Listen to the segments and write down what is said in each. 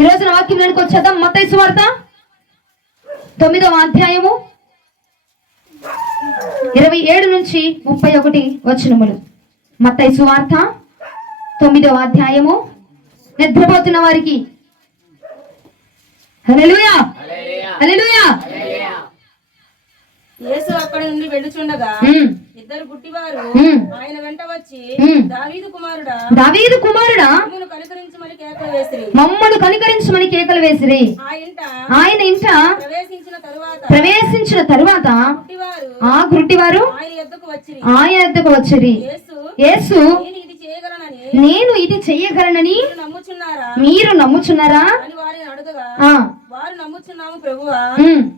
ఈ రోజున వాక్యంలోనికి వచ్చేద్దాం. మత్తయి సువార్త 9వ అధ్యాయము 27 నుంచి 31 వచనములు. మత్తయి సువార్త 9వ అధ్యాయము. నిద్రపోతున్న వారికి హల్లెలూయా హల్లెలూయా. యేసు అక్కడి నుండి వెళ్ళుచుండగా ఇద్దరు గుడ్డివారు ఆయన వెంట వచ్చి, దావీదు కుమారుడా మమ్మను కనికరించమని కేకలు వేసిరి. ఆయన ఇంట ప్రవేశించిన తరువాత ఆ గుడ్డివారు ఆయన యొద్దకు వచ్చిరి. యేసు, నేను ఇది చేయగలనని మీరు నమ్ముచున్నారా? వారు నమ్ముచున్నాము ప్రభువా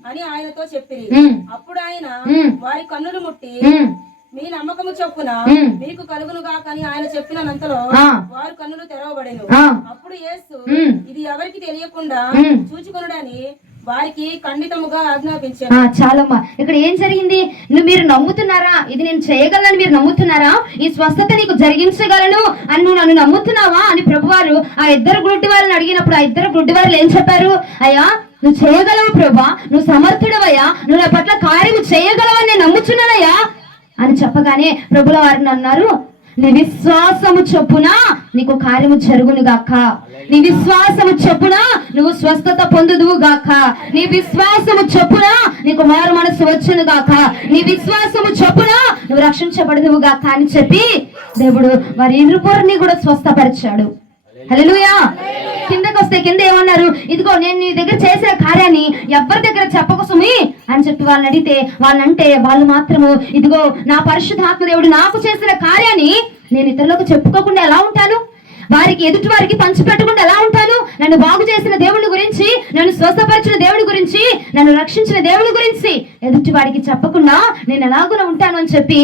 అని ఆయనతో చెప్పిరి. అప్పుడు ఆయన వారి కన్నులు ముట్టి, మీ నమ్మకము చొప్పున మీకు కలుగునుగా కానీ ఆయన చెప్పినంతలో వారు కన్నులు తెరవబడెను. అప్పుడు యేసు ఇది ఎవరికి తెలియకుండా చూచుకొనుడని వారికి ఖండితముగా ఆజ్ఞాపించారు. చాలమ్మా, ఇక్కడ ఏం జరిగింది? మీరు నమ్ముతున్నారా? ఇది నేను చేయగలను మీరు నమ్ముతున్నారా? ఈ స్వస్థత నీకు జరిగించగలను అని నువ్వు నన్ను నమ్ముతున్నావా అని ప్రభువారు ఆ ఇద్దరు గుడ్డి వారిని అడిగినప్పుడు ఆ ఇద్దరు గుడ్డి వారు ఏం చెప్పారు? అయ్యా, నువ్వు చేయగలవు ప్రభా, నువ్వు సమర్థుడవయ్యా, నువ్వు నా పట్ల కార్యము చేయగలవని నేను నమ్ముచున్నానయ్యా అని చెప్పగానే ప్రభుల వారిని అన్నారు, నీ విశ్వాసము చొప్పున నీకు కార్యము జరుగును గాక, నీ విశ్వాసము చొప్పున నువ్వు స్వస్థత పొందుదువు గాక, నీ విశ్వాసము చొప్పున నీకు మారు మనసు వచ్చును గాక, నీ విశ్వాసము చొప్పున నువ్వు రక్షించబడదువు గాక అని చెప్పి దేవుడు వారి ఇరువురిని కూడా స్వస్థపరిచాడు. హల్లెలూయా. కిందకి వస్తే కింద ఏమన్నారు? ఇదిగో నేను నీ దగ్గర చేసిన కార్యాన్ని ఎవరి దగ్గర చెప్పకు సుమి అని చెప్పి వాళ్ళని అడిగితే వాళ్ళు మాత్రము ఇదిగో నా పరిశుద్ధాత్మ దేవుడు నాకు చేసిన కార్యాన్ని నేను ఇతరులకు చెప్పుకోకుండా ఎలా ఉంటాను? వారికి ఎదుటి వారికి పంచిపెట్టకుండా ఎలా ఉంటాను? నన్ను బాగు చేసిన దేవుని గురించి, నన్ను స్వస్థపరిచిన దేవుని గురించి, నన్ను రక్షించిన దేవుని గురించి ఎదుటి వాడికి చెప్పకుండా నేను ఎలాగున ఉంటాను అని చెప్పి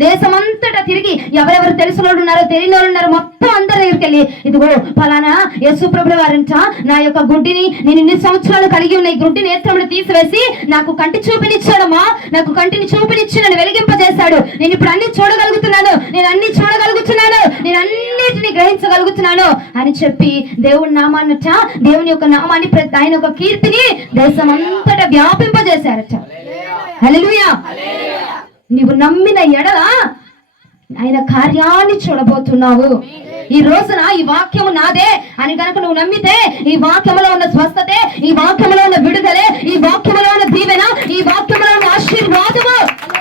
దేశమంతటా తిరిగి ఎవరెవరు తెలిసిన వాళ్ళు ఉన్నారో తెలియని వాళ్ళు ఉన్నారో మొత్తం అందరి దగ్గరికి వెళ్ళి, ఇదిగో ఫలానా యేసు ప్రభువు వారంట నా యొక్క గుడ్డిని నేను ఇన్ని సంవత్సరాలు కలిగి ఉన్న ఈ గుడ్డి నేత్రములు తీసివేసి నాకు కంటి చూపునిచ్చాడమ్మా, నాకు కంటిని చూపునిచ్చి నన్ను వెలిగింపజేశాడు. నేను ఇప్పుడు అన్ని చూడగలుగుతున్నాను, నేను అన్నిటిని గ్రహించగలుగుతున్నాను అని చెప్పి దేవుడి నామాన్నట, దేవుని యొక్క నామాన్ని, ఆయన యొక్క కీర్తిని దేశమంతటా వ్యాపింపజేశారట. హల్లెలూయా. నీవు నమ్మిన ఎడల ఆయన కార్యాన్ని చూడబోతున్నావు. ఈ రోజున ఈ వాక్యము నాదే అని కనుక నువ్వు నమ్మితే ఈ వాక్యములో ఉన్న స్వస్థతే, ఈ వాక్యములో ఉన్న విడుదలే, ఈ వాక్యములో ఉన్న దీవెన, ఈ వాక్యములో ఉన్న ఆశీర్వాదము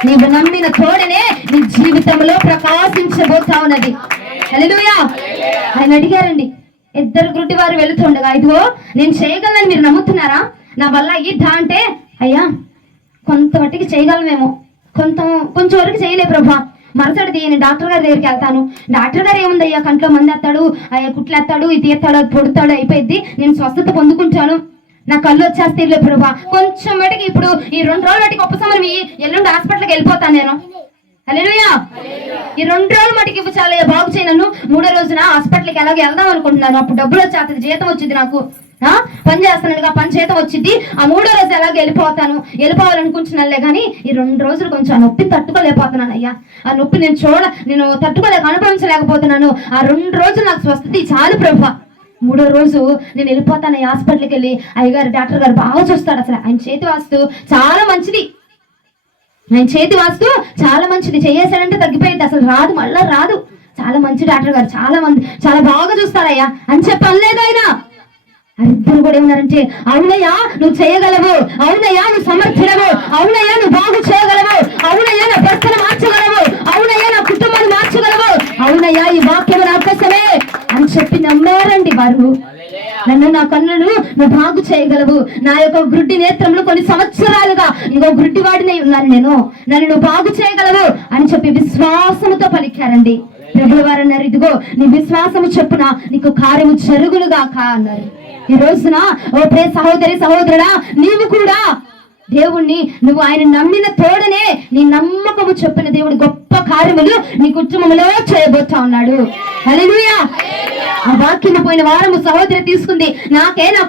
నీవు నమ్మిన తోడనే నీ జీవితంలో ప్రకాశించబోతా ఉన్నది. హల్లెలూయా. ఆయన అడిగారండి, ఇద్దరు గుడ్డి వారు వెళుతుండగా, ఇదిగో నేను చేయగలను మీరు నమ్ముతున్నారా? నా వల్ల ఇద్దా అంటే, అయ్యా కొంత మట్టికి చేయగలమేమో, కొంచెం వరకు చేయలే ప్రభా, మరుసటిది నేను డాక్టర్ గారి దగ్గరికి వెళ్తాను. డాక్టర్ గారు ఏముందయ్యా, కంట్లో మంది ఎత్తాడు, అయ్యా కుట్లు ఎత్తాడు, ఇది ఎత్తాడు, అది పొడుతాడు, అయిపోయింది, నేను స్వస్థత పొందుకుంటాను, నా కళ్ళు వచ్చేస్తే ప్రభా. కొంచెం మటుకి ఇప్పుడు ఈ 2 రోజుల మటుకు ఉపశమనం ఎల్లుండి హాస్పిటల్కి వెళ్ళిపోతాను నేను. హల్లెలూయా. ఈ 2 రోజుల మటుకు చాలా బాగు చేయను, 3వ రోజున హాస్పిటల్కి ఎలాగో వెళ్దాం అనుకుంటున్నాను. అప్పుడు డబ్బులు వచ్చేస్తుంది, జీతం వచ్చింది, నాకు పని చేస్తున్నాడుగా, పని చేతం వచ్చింది. ఆ 3వ రోజు ఎలాగో వెళ్ళిపోవాలనుకుంటున్నానులే కానీ ఈ 2 రోజులు కొంచెం ఆ నొప్పిని తట్టుకోలేకపోతున్నాను అయ్యా. ఆ నొప్పి నేను తట్టుకోలేక అనుభవించలేకపోతున్నాను. ఆ 2 రోజులు నాకు స్వస్థత చాలు ప్రభా. 3వ రోజు నేను వెళ్ళిపోతాను ఈ హాస్పిటల్కి వెళ్ళి, అయ్యగారు డాక్టర్ గారు బాగా చూస్తాడు, అసలు ఆయన చేతి వాస్తు చాలా మంచిది, చేసాడంటే తగ్గిపోయింది, అసలు రాదు, మళ్ళా రాదు, చాలా మంచి డాక్టర్ గారు, చాలా బాగా చూస్తారయ్యా అని చెప్పి అనలేదు ఆయన. ఇద్దరు కూడా ఏమన్నారంటే, అవునయ్యా నువ్వు చేయగలవు, అవునయ్యా నువ్వు సమర్థుడవు, అవునయ్యా నువ్వు బాగు చేయగలవు, అవునయ్యా నా పరిస్థితిని మార్చగలవు, అవునయ్యా నా కుటుంబాన్ని మార్చగలవు, అవునయ్యా ఈ వాక్యం నా కోసమే అని చెప్పి నమ్మారండి వారు. నా కన్నులు నువ్వు బాగు చేయగలవు, నా యొక్క గుడ్డి నేత్రములు కొన్ని సంవత్సరాలుగా ఇంకో గుడ్డి వాడినే ఉన్నాను నేను, నన్ను నువ్వు బాగు చేయగలవు అని చెప్పి విశ్వాసముతో పలికారండి. ప్రభుల వారు అన్నారు, ఇదిగో నీ విశ్వాసము చొప్పున నీకు కార్యము జరుగునుగాక అన్నారు. ఈ రోజున ఓ ప్రియ సహోదరి సహోదరుడా, నీవు కూడా దేవుణ్ణి నువ్వు ఆయన నమ్మిన తోడనే నీ నమ్మకము చొప్పున దేవుడు గొప్ప కార్యములు నీ కుటుంబంలో చేయబోతా ఉన్నాడు. హల్లెలూయా. ఆ వాక్యము పోయిన వారము సహోదరి తీసుకుంది, నా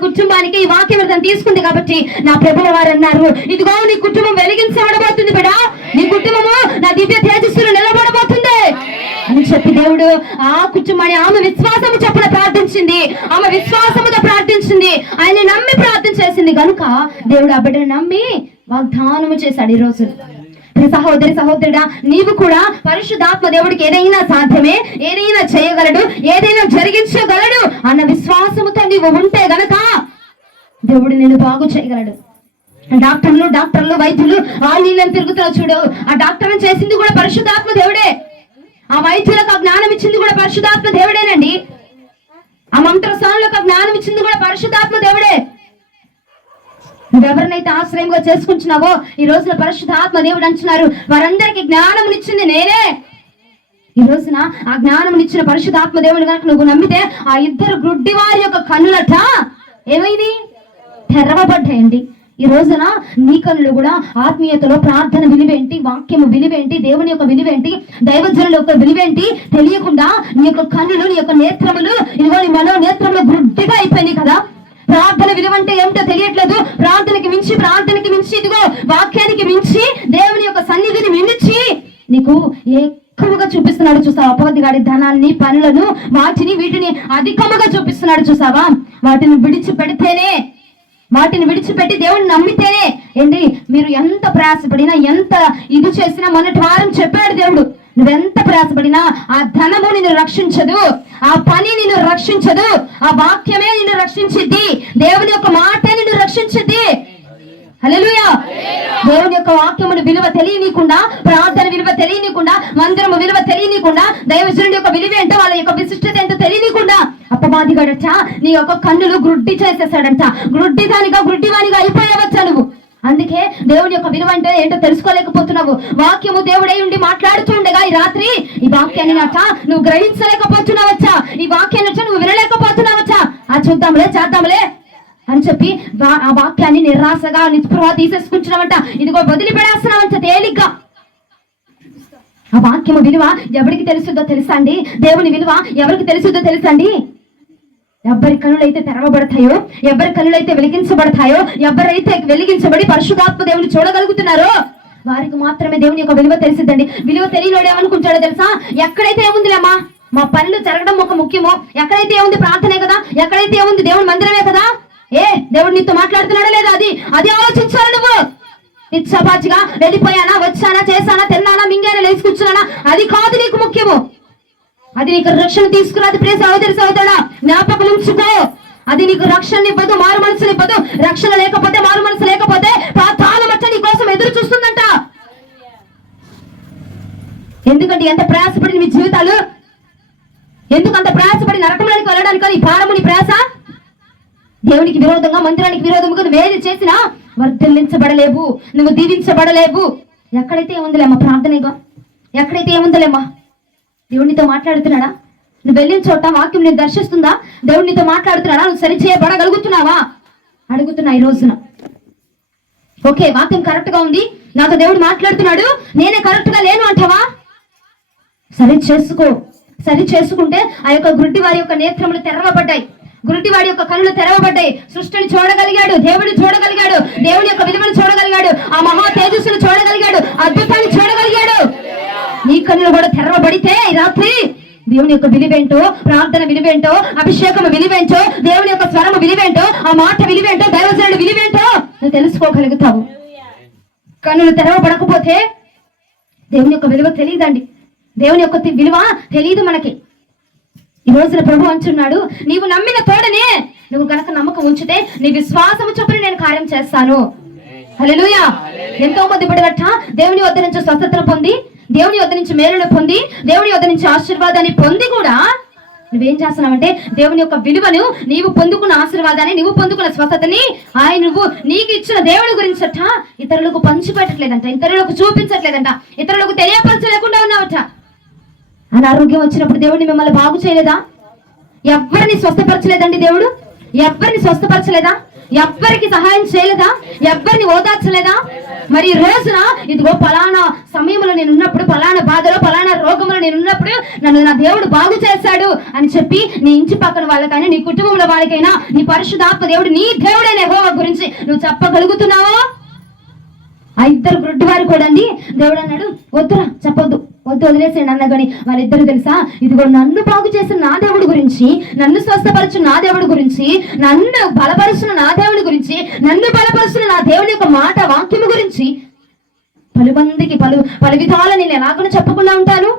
కుటుంబానికి ఈ వాక్యం తీసుకుంది కాబట్టి నా ప్రభుల వారు అన్నారు, ఇదిగో నీ కుటుంబం వెలిగించబడబోతుంది బిడ్డ, నీ కుటుంబము నా దివ్య తేజస్సులో నిలబడబోతుంది. అని చెప్పి దేవుడు ఆ కుటుంబాన్ని ఆమె విశ్వాసము చొప్పున ప్రార్థించింది, ఆమె విశ్వాసముతో ప్రార్థించింది, ఆయన నమ్మి ప్రార్థన చేసింది కనుక దేవుడు ఆ బిడ్డను నమ్మి వాగ్దానము చేశాడు. ఈ రోజు సహోదరి సహోదరుడా, నీవు కూడా పరిశుద్ధాత్మ దేవుడికి ఏదైనా సాధ్యమే, ఏదైనా చేయగలడు, ఏదైనా జరిగించగలడు అన్న విశ్వాసముతో నీవు ఉంటే గనక దేవుడు నిన్ను బాగు చేయగలడు. డాక్టర్లు వైద్యులు వాళ్ళని తిరుగుతారు చూడు, ఆ డాక్టర్లు చేసింది కూడా పరిశుద్ధాత్మ దేవుడే, ఆ వైద్యులకు ఆ జ్ఞానం ఇచ్చింది కూడా పరిశుద్ధాత్మ దేవుడేనండి, ఆ మంత్రసానులకు ఆ జ్ఞానం ఇచ్చింది కూడా పరిశుద్ధాత్మ దేవుడే. నువ్వెవరినైతే ఆశ్రయంగా చేసుకుంటున్నావో ఈ రోజున పరిశుద్ధాత్మ దేవుడు అంటున్నారు, వారందరికి జ్ఞానమునిచ్చింది నేనే. ఈ రోజున ఆ జ్ఞానమునిచ్చిన పరిశుద్ధాత్మ దేవుడు కనుక నువ్వు నమ్మితే ఆ ఇద్దరు గుడ్డి వారి యొక్క కన్నులట ఏమైంది? తెరవబడ్డాయండి. ఈ రోజున నీ కన్నులు కూడా ఆత్మీయతలో ప్రార్థన విలువేంటి, వాక్యము విలువేంటి, దేవుని యొక్క విలువేంటి, దైవజనుల యొక్క విలువేంటి తెలియకుండా నీ యొక్క కన్నులు, నీ యొక్క నేత్రములు, ఇదిగో నీ మనో నేత్రములు గుడ్డిగా అయిపోయింది కదా. ప్రార్థన విలువ అంటే ఏమిటో తెలియట్లేదు. ప్రార్థనకి మించి ఇదిగో వాక్యానికి మించి దేవుని యొక్క సన్నిధిని మించి నీకు ఎక్కువగా చూపిస్తున్నాడు చూసావా? అపవాదిగాడి ధనాన్ని, పనులను, వీటిని అధికముగా చూపిస్తున్నాడు చూసావా? వాటిని విడిచిపెట్టి దేవుడిని నమ్మితేనే ఏంటి, మీరు ఎంత ప్రయాసపడినా, ఎంత ఇది చేసినా, మొన్నటి వారం చెప్పాడు దేవుడు, నువ్వెంత ప్రయాసపడినా ఆ ధనము నిన్ను రక్షించదు, ఆ పని నిన్ను రక్షించదు, ఆ వాక్యమే నిన్ను రక్షించిద్ది, దేవుని యొక్క మాటే నిన్ను రక్షించిద్ది. హల్లెలూయా. దేవుని యొక్క వాక్యమును విలువ తెలియనీయకుండా, ప్రార్థన విలువ తెలియనీయకుండా, మందిరము విలువ తెలియనీయకుండా, దైవజనుడి యొక్క విలువ ఏంటో, వాళ్ళ యొక్క విశిష్టత ఏంటో తెలియనీయకుండా అపవాదిగాడట నీ యొక్క కన్నులు గుడ్డి చేసేసాడంట. గుడ్డివానిగా అయిపోయావచ్చా నువ్వు. అందుకే దేవుని యొక్క విలువ అంటే ఏంటో తెలుసుకోలేకపోతున్నావు. వాక్యము దేవుడై ఉండి మాట్లాడుతూ ఉండగా ఈ రాత్రి ఈ వాక్యాన్ని నట నువ్వు గ్రహించలేకపోతున్నావచ్చా, ఈ వాక్యాన్ని నువ్వు వినలేకపోతున్నావచ్చా, చేద్దాంలే అని చెప్పి ఆ వాక్యాన్ని నిరాశగా నిస్పృహ తీసేసుకుంటున్నావంట. ఇదిగో వదిలిపెడేస్తున్నావంట తేలిగ్గా. ఆ వాక్యము విలువ ఎవరికి తెలుస్తుందో తెలుసా అండి? దేవుని విలువ ఎవరికి తెలుస్తుందో తెలుసా అండి? ఎవరి కనులైతే తెరవబడతాయో, ఎవరి కనులైతే వెలిగించబడతాయో, ఎవరైతే వెలిగించబడి పరిశుద్ధాత్మ దేవుని చూడగలుగుతున్నారో వారికి మాత్రమే దేవుని యొక్క విలువ తెలిసిద్దండి. విలువ తెలియనోడు ఏమనుకుంటాడో తెలుసా? ఎక్కడైతే ఏముందిలేమ్మా, మా పనులు జరగడం ఒక ముఖ్యమో, ఎక్కడైతే ఏముంది ప్రార్థనే కదా, ఎక్కడైతే ఏముంది దేవుని మందిరమే కదా, దేవుడు నీతో మాట్లాడుతున్నాడా లేదా, అది ఆలోచించాలి నువ్వు. నిత్యపాచిగా వెళ్ళిపోయానా, వచ్చానా, చేశానా, తిన్నానా, మింగానా, లేచి కూర్చున్నానా, అది కాదు నీకు ముఖ్యము. అది నీకు రక్షణ తీసుకురాదు. ప్రియ సహోదరి సహోదరుడా, జ్ఞాపకం ఉంచుకో. అది నీకు రక్షణ ఇవ్వదు, మారు మనసులు ఇవ్వదు. రక్షణ లేకపోతే, మారు మనసు లేకపోతే పాతాళం వచ్చి నీ కోసం ఎదురు చూస్తుందంట. ఎందుకంటే ఎంత ప్రయాసపడి మీ జీవితాలు, ఎందుకంత ప్రయాసపడి నరకంలోనికి వెళ్ళడానికి ఈ భారము, నీ ప్రయాస. దేవునికి విరోధంగా, మందిరానికి విరోధంగా నువ్వు ఏది చేసినా వర్ధిల్లించబడలేవు, నువ్వు దీవించబడలేవు. ఎక్కడైతే ఏముందిలేమ్మా ప్రార్థనగా, ఎక్కడైతే ఏముందిలేమ్మా, దేవునితో మాట్లాడుతున్నాడా? నువ్వు వెళ్ళిన చోట వాక్యం నేను దర్శిస్తుందా? దేవునితో మాట్లాడుతున్నాడా? నువ్వు సరి చేయబడగలుగుతున్నావా? అడుగుతున్నా ఈ రోజున. ఓకే, వాక్యం కరెక్ట్ గా ఉంది, నాతో దేవుడు మాట్లాడుతున్నాడు, నేనే కరెక్ట్ గా లేను అంటావా? సరి చేసుకుంటే ఆ యొక్క గుడ్డి వారి యొక్క నేత్రములు తెరవబడ్డాయి, గురుటివాడి యొక్క కనులు తెరవబడ్డాయి. సృష్టిని చూడగలిగాడు, దేవుడిని చూడగలిగాడు, దేవుని యొక్క విలువను చూడగలిగాడు, ఆ మహా తేజస్సును చూడగలిగాడు, అద్భుతాన్ని చూడగలిగాడు. నీ కన్నులు కూడా తెరవబడితే ఈ రాత్రి దేవుని యొక్క విలువేంటో, ప్రార్థన విలువేంటో, అభిషేకం విలువేంటో, దేవుని యొక్క స్వరము విలువేంటో, ఆ మాట విలువేంటో, దైవజనుడి విలువేంటో నువ్వు తెలుసుకోగలుగుతావు. కన్నులు తెరవబడకపోతే దేవుని యొక్క విలువ తెలియదండి. దేవుని యొక్క విలువ తెలియదు మనకి. ఈ రోజున ప్రభు అంటున్నాడు, నీవు నమ్మిన తోడనే, నువ్వు గనక నమ్మకం ఉంచితే నీ విశ్వాసము చొప్పున నేను కార్యం చేస్తాను. హల్లెలూయా. ఎంతో మంది బిడ్డలట దేవుని వద్ద నుంచి స్వస్థతను పొంది, దేవుని వద్ద నుంచి మేలును పొంది, దేవుని వద్ద నుంచి ఆశీర్వాదాన్ని పొంది కూడా నువ్వేం చేస్తున్నావంటే దేవుని యొక్క విలువను, నీవు పొందుకున్న ఆశీర్వాదాన్ని, నీవు పొందుకున్న స్వస్థతని నువ్వు నీకు ఇచ్చిన దేవుడి గురించట ఇతరులకు పంచిపెట్టట్లేదంట, ఇతరులకు చూపించట్లేదంట, ఇతరులకు తెలియపరచలేకుండా ఉన్నావట. అనారోగ్యం వచ్చినప్పుడు దేవుడిని మిమ్మల్ని బాగు చేయలేదా? ఎవరిని స్వస్థపరచలేదండి దేవుడు? ఎవరిని స్వస్థపరచలేదా? ఎవ్వరికి సహాయం చేయలేదా? ఎవ్వరిని ఓదార్చలేదా? మరి ఈ రోజున ఇదిగో పలానా సమయంలో నేను ఉన్నప్పుడు, పలానా బాధలో, పలానా రోగంలో నేను ఉన్నప్పుడు నన్ను నా దేవుడు బాగు చేశాడు అని చెప్పి నీ ఇంటి పక్కన వాళ్ళకైనా, నీ కుటుంబంలో వాళ్ళకైనా, నీ పరిశుద్ధాత్మ దేవుడు, నీ దేవుడైన యెహోవా గురించి నువ్వు చెప్పగలుగుతున్నావా? ఆ ఇద్దరు గుడ్డి వారు కూడా అండి దేవుడు అన్నాడు, వద్దురా చెప్పొద్దు, వద్దు వదిలేసేయండి అన్న కానీ వాళ్ళిద్దరు తెలుసా, ఇదిగో నన్ను బాగు చేసిన నా దేవుడి గురించి, నన్ను స్వస్థపరచు నా దేవుడి గురించి, నన్ను బలపరుచిన నా దేవుడి గురించి, నన్ను బలపరుచిన నా దేవుని యొక్క మాట వాక్యము గురించి పలుమందికి పలు విధాల నేను ఎలాగో చెప్పకుండా ఉంటాను